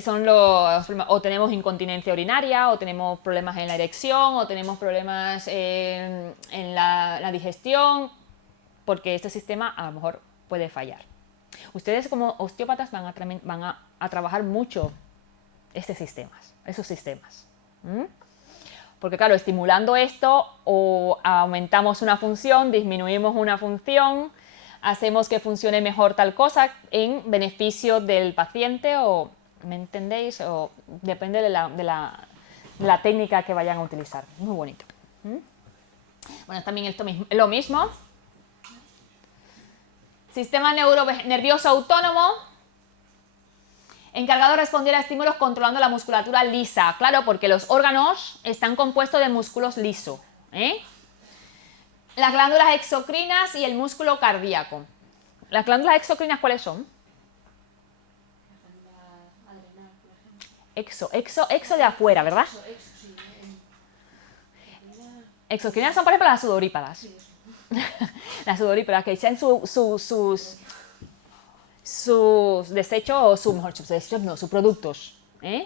son los problemas. O tenemos incontinencia urinaria, o tenemos problemas en la erección, o tenemos problemas en la digestión, porque este sistema a lo mejor puede fallar. Ustedes como osteópatas van a trabajar mucho esos sistemas. Porque claro, estimulando esto o aumentamos una función, disminuimos una función, hacemos que funcione mejor tal cosa en beneficio del paciente o, ¿me entendéis? O depende de la técnica que vayan a utilizar. Muy bonito. Bueno, también esto mismo, lo mismo. Sistema nervioso autónomo, encargado de responder a estímulos controlando la musculatura lisa. Claro, porque los órganos están compuestos de músculos lisos. Las glándulas exocrinas y el músculo cardíaco. ¿Las glándulas exocrinas cuáles son? Exo de afuera, ¿verdad? Exocrinas son, por ejemplo, las sudoríparas. Las sudoríparas que echan sus desechos, sus productos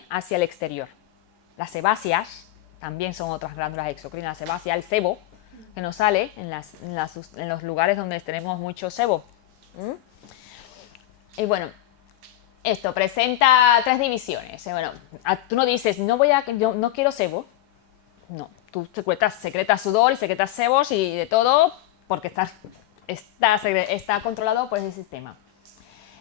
hacia el exterior. Las sebáceas también son otras glándulas exocrinas. La sebácea, el sebo, que nos sale en los lugares donde tenemos mucho sebo. Y bueno, esto presenta 3 divisiones. Bueno, tú no dices, yo no quiero sebo. No, tú secretas sudor y secretas sebos y de todo, porque está controlado por ese sistema.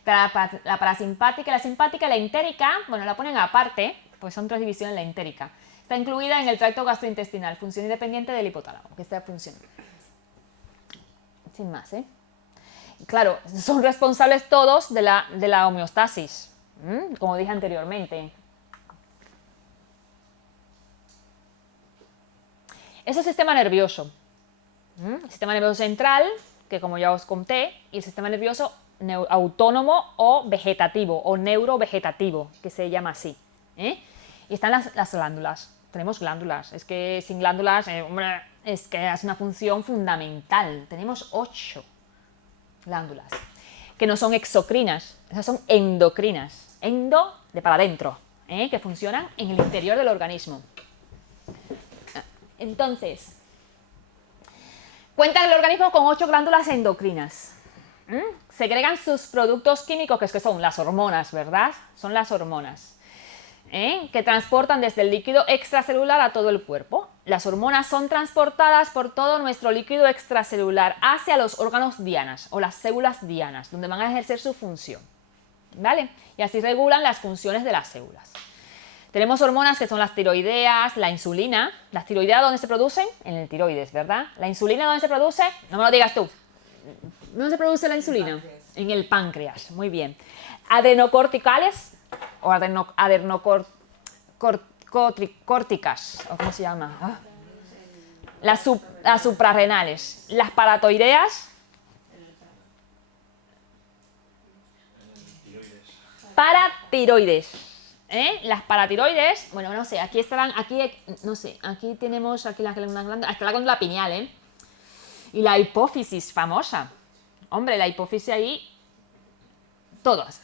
La parasimpática, la simpática y la entérica, bueno, la ponen aparte, pues son 3 divisiones. La entérica está incluida en el tracto gastrointestinal, función independiente del hipotálamo, que está funcionando. Sin más, Claro, son responsables todos de la homeostasis, como dije anteriormente. Es el sistema nervioso. El sistema nervioso central, que como ya os conté, y el sistema nervioso autónomo o vegetativo o neurovegetativo, que se llama así. Y están las glándulas. Tenemos glándulas. Es que sin glándulas es que es una función fundamental. Tenemos 8 glándulas que no son exocrinas, esas son endocrinas. Endo de para adentro, que funcionan en el interior del organismo. Entonces, cuenta el organismo con 8 glándulas endocrinas. Segregan sus productos químicos, que son las hormonas, ¿verdad? Son las hormonas, que transportan desde el líquido extracelular a todo el cuerpo. Las hormonas son transportadas por todo nuestro líquido extracelular hacia los órganos dianas o las células dianas, donde van a ejercer su función. ¿vale? Y así regulan las funciones de las células. Tenemos hormonas que son las tiroideas, la insulina. ¿Las tiroideas dónde se producen? En el tiroides, ¿verdad? ¿La insulina dónde se produce? No me lo digas tú. ¿Dónde se produce la insulina? En el páncreas, muy bien. Adenocorticales o adenocorticas, o ¿cómo se llama? Ah. Las suprarrenales. Las paratoideas. Paratiroides. Las paratiroides, bueno, no sé, aquí estarán, aquí, no sé, aquí tenemos aquí la glándula, hasta la glándula pineal, y la hipófisis famosa. Hombre, la hipófisis ahí, todas.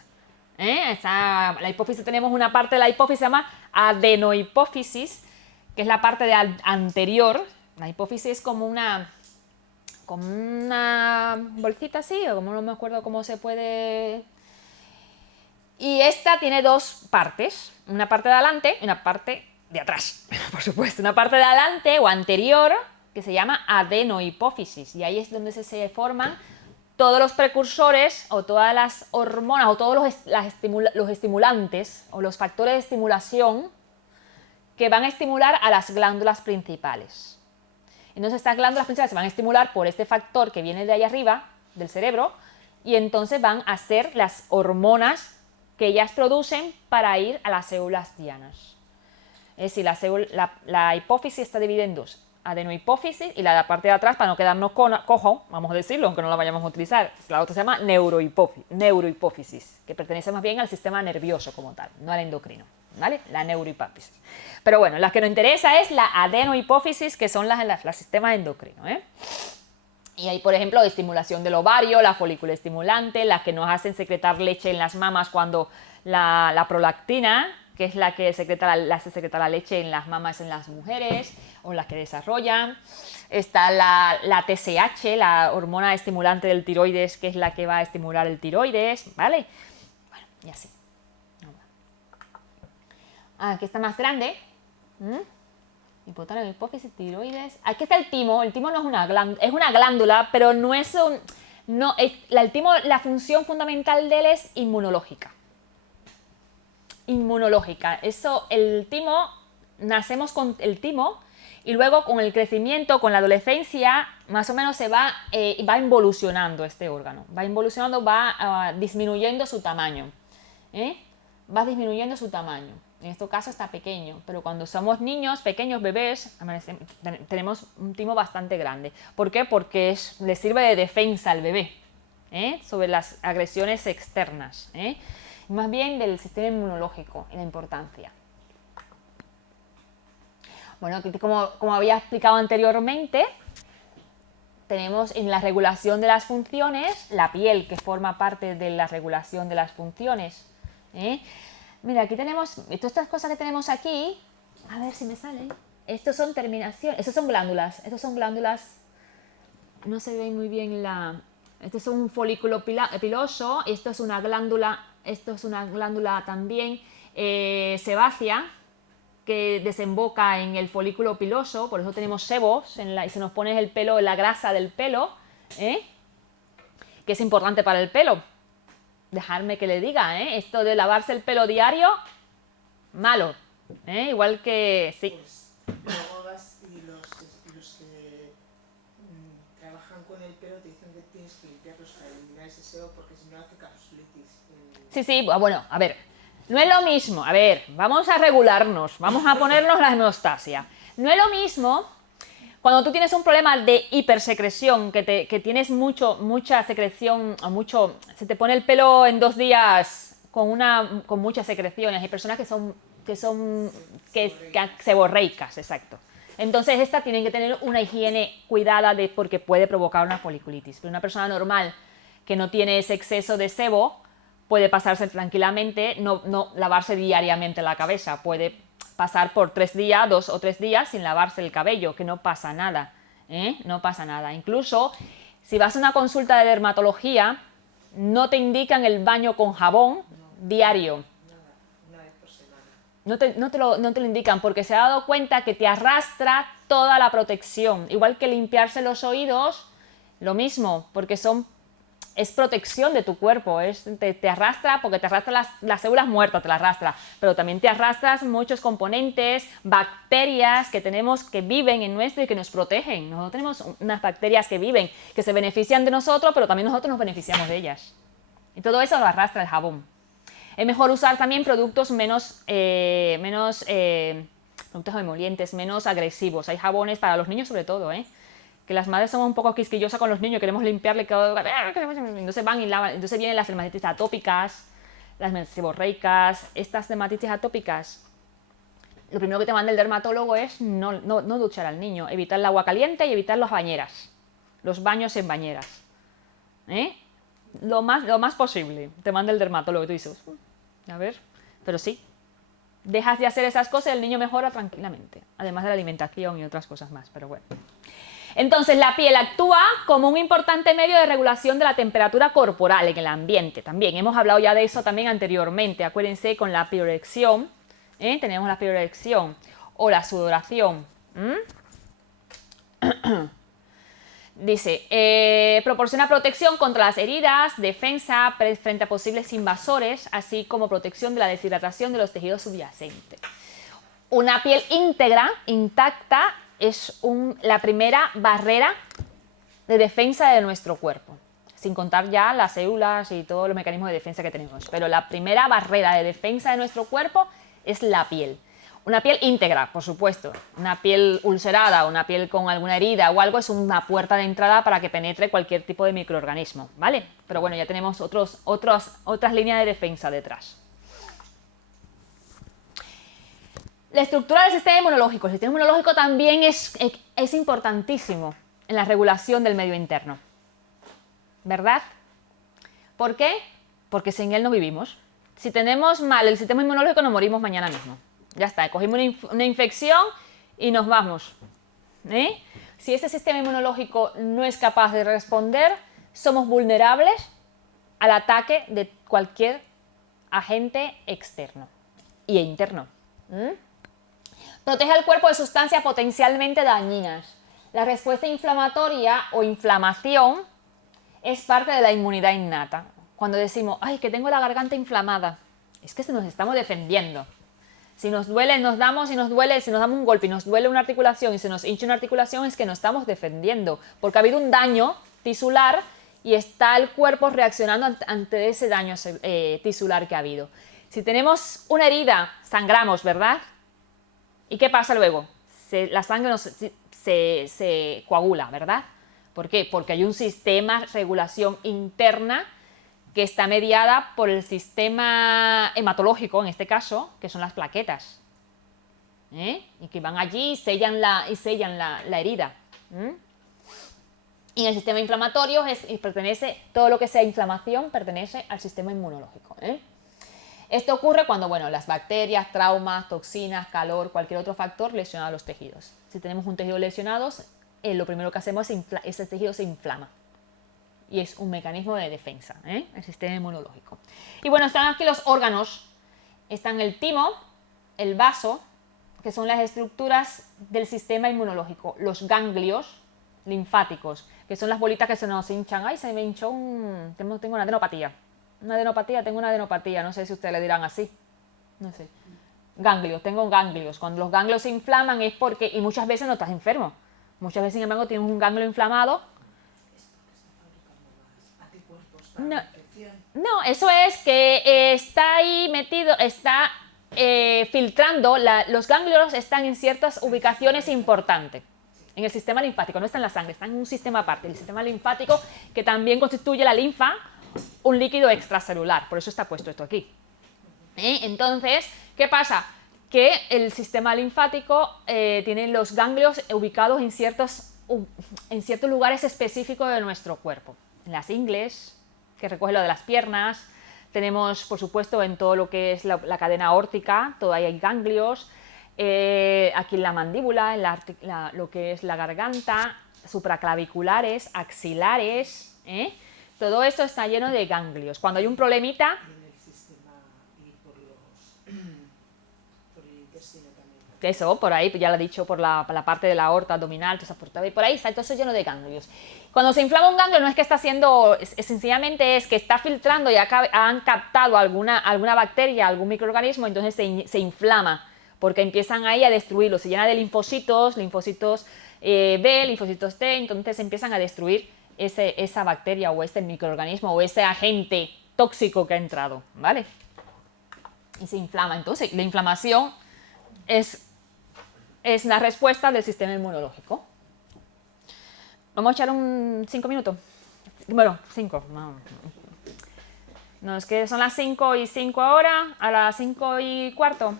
La hipófisis, tenemos una parte de la hipófisis que se llama adenohipófisis, que es la parte de anterior. La hipófisis es como una bolsita así, o como no me acuerdo cómo se puede. Y esta tiene dos partes, una parte de adelante y una parte de atrás, por supuesto. Una parte de adelante o anterior que se llama adenohipófisis, y ahí es donde se forman todos los precursores o todas las hormonas o todos los estimulantes o los factores de estimulación que van a estimular a las glándulas principales. Entonces estas glándulas principales se van a estimular por este factor que viene de ahí arriba, del cerebro, y entonces van a ser las hormonas que ellas producen para ir a las células dianas. Es decir, la hipófisis está dividida en dos, adenohipófisis y la parte de atrás, para no quedarnos cojo, vamos a decirlo, aunque no la vayamos a utilizar, la otra se llama neurohipófisis, que pertenece más bien al sistema nervioso como tal, no al endocrino, ¿vale? La neurohipófisis. Pero bueno, la que nos interesa es la adenohipófisis, que son las sistemas endocrinos, Y hay, por ejemplo, estimulación del ovario, la folícula estimulante, las que nos hacen secretar leche en las mamas cuando la prolactina, que es la que hace secretar la leche en las mamas en las mujeres, o las que desarrollan. Está la TSH, la hormona estimulante del tiroides, que es la que va a estimular el tiroides, ¿vale? Bueno, y así. Aquí está más grande. Hipotálamo, hipófisis, tiroides. Aquí está el timo. El timo no es una glándula, es una glándula, pero no es un. No, el timo, la función fundamental de él es inmunológica. Inmunológica. Eso, el timo, nacemos con el timo y luego con el crecimiento, con la adolescencia, más o menos va involucionando este órgano. Va involucionando, va disminuyendo su tamaño. Va disminuyendo su tamaño. En este caso está pequeño, pero cuando somos niños, pequeños, bebés, tenemos un timo bastante grande. ¿Por qué? Porque le sirve de defensa al bebé sobre las agresiones externas. Más bien del sistema inmunológico y la importancia. Bueno, como había explicado anteriormente, tenemos en la regulación de las funciones la piel, que forma parte de la regulación de las funciones. Mira, aquí tenemos, todas estas cosas que tenemos aquí, a ver si me sale. Estos son terminaciones, estos son glándulas, no se ve muy bien este es un folículo piloso, esto es una glándula también sebácea, que desemboca en el folículo piloso, por eso tenemos sebos, y se nos pone el pelo, la grasa del pelo, que es importante para el pelo. Dejarme que le diga, esto de lavarse el pelo diario, malo, igual que, sí. Pues luego vas y los que trabajan con el pelo te dicen que tienes que limpiarlos para eliminar ese sebo porque si no hace capsulitis. Sí, bueno, a ver, no es lo mismo, a ver, vamos a regularnos, vamos a ponernos la hemostasia. No es lo mismo cuando tú tienes un problema de hipersecreción, que tienes mucha secreción, se te pone el pelo en 2 días con muchas secreciones. Hay personas que son seborreicas, exacto. Entonces estas tienen que tener una higiene cuidada porque puede provocar una foliculitis. Pero una persona normal que no tiene ese exceso de sebo puede pasarse tranquilamente, no lavarse diariamente la cabeza, puede pasar por 2 o 3 días sin lavarse el cabello, que no pasa nada, no pasa nada. Incluso si vas a una consulta de dermatología, no te indican el baño con jabón diario. Una vez por semana. No te lo indican porque se ha dado cuenta que te arrastra toda la protección. Igual que limpiarse los oídos, lo mismo, porque son es protección de tu cuerpo, te arrastra, porque te arrastra las células muertas, te las arrastra, pero también te arrastras muchos componentes, bacterias que tenemos, que viven en nuestro y que nos protegen. Nosotros tenemos unas bacterias que viven, que se benefician de nosotros, pero también nosotros nos beneficiamos de ellas. Y todo eso lo arrastra el jabón. Es mejor usar también productos menos productos emolientes, menos agresivos. Hay jabones para los niños sobre todo, que las madres somos un poco quisquillosas con los niños, queremos limpiarle todo, entonces van y lavan, entonces vienen las dermatitis atópicas, las seborreicas, estas dermatitis atópicas. Lo primero que te manda el dermatólogo es no duchar al niño, evitar el agua caliente y evitar las bañeras, los baños en bañeras. Lo más posible, te manda el dermatólogo y tú dices, a ver, pero sí. Dejas de hacer esas cosas y el niño mejora tranquilamente, además de la alimentación y otras cosas más, pero bueno. Entonces la piel actúa como un importante medio de regulación de la temperatura corporal en el ambiente. También hemos hablado ya de eso también anteriormente, acuérdense con la pirorección, tenemos la pirorección o la sudoración. Dice, proporciona protección contra las heridas, defensa frente a posibles invasores, así como protección de la deshidratación de los tejidos subyacentes. Una piel íntegra, intacta, es la primera barrera de defensa de nuestro cuerpo, sin contar ya las células y todos los mecanismos de defensa que tenemos. Pero la primera barrera de defensa de nuestro cuerpo es la piel. Una piel íntegra, por supuesto. Una piel ulcerada, una piel con alguna herida o algo es una puerta de entrada para que penetre cualquier tipo de microorganismo, ¿vale? Pero bueno, ya tenemos otras líneas de defensa detrás. La estructura del sistema inmunológico. El sistema inmunológico también es importantísimo en la regulación del medio interno, ¿verdad? ¿Por qué? Porque sin él no vivimos. Si tenemos mal el sistema inmunológico nos morimos mañana mismo. Ya está, cogimos una infección y nos vamos. Si ese sistema inmunológico no es capaz de responder, somos vulnerables al ataque de cualquier agente externo e interno. Protege al cuerpo de sustancias potencialmente dañinas. La respuesta inflamatoria o inflamación es parte de la inmunidad innata. Cuando decimos, ay, que tengo la garganta inflamada, es que nos estamos defendiendo. Si nos duele, nos damos, si nos damos un golpe y nos duele una articulación y se nos hincha una articulación, es que nos estamos defendiendo, porque ha habido un daño tisular y está el cuerpo reaccionando ante ese daño tisular que ha habido. Si tenemos una herida, sangramos, ¿verdad? ¿Y qué pasa luego? La sangre se coagula, ¿verdad? ¿Por qué? Porque hay un sistema de regulación interna que está mediada por el sistema hematológico, en este caso, que son las plaquetas, y que van allí y sellan la herida. Y en el sistema inflamatorio pertenece, todo lo que sea inflamación pertenece al sistema inmunológico. Esto ocurre cuando, bueno, las bacterias, traumas, toxinas, calor, cualquier otro factor lesiona los tejidos. Si tenemos un tejido lesionado, lo primero que hacemos es ese tejido se inflama. Y es un mecanismo de defensa, el sistema inmunológico. Y bueno, están aquí los órganos. Están el timo, el vaso, que son las estructuras del sistema inmunológico. Los ganglios linfáticos, que son las bolitas que se nos hinchan. Ay, se me hinchó tengo una adenopatía. Tengo una adenopatía. No sé si ustedes le dirán así. No sé. Ganglios, tengo ganglios. Cuando los ganglios se inflaman es porque, y muchas veces no estás enfermo. Muchas veces, sin embargo, tienes un ganglio inflamado. No, eso es que está ahí metido, está filtrando, los ganglios están en ciertas ubicaciones importantes en el sistema linfático, no está en la sangre, está en un sistema aparte, el sistema linfático que también constituye la linfa, un líquido extracelular, por eso está puesto esto aquí. Entonces, ¿qué pasa? Que el sistema linfático tiene los ganglios ubicados en ciertos lugares específicos de nuestro cuerpo, en las ingles, que recoge lo de las piernas, tenemos por supuesto en todo lo que es la cadena aórtica, todo ahí hay ganglios, aquí en la mandíbula, en lo que es la garganta, supraclaviculares, axilares, todo esto está lleno de ganglios. Cuando hay un problemita... En el sistema y por el intestino también. Eso, por ahí, ya lo he dicho, por la parte de la aorta abdominal, por ahí está todo eso lleno de ganglios. Cuando se inflama un ganglio no es que está haciendo, sencillamente es que está filtrando y han captado alguna bacteria, algún microorganismo, entonces se inflama, porque empiezan ahí a destruirlo, se llena de linfocitos B, linfocitos T, entonces empiezan a destruir esa bacteria o ese microorganismo o ese agente tóxico que ha entrado, ¿vale? Y se inflama. Entonces, la inflamación es la respuesta del sistema inmunológico. Vamos a echar 5 minutos. Bueno, 5. No, es que son las 5:05 ahora, a las 5:15.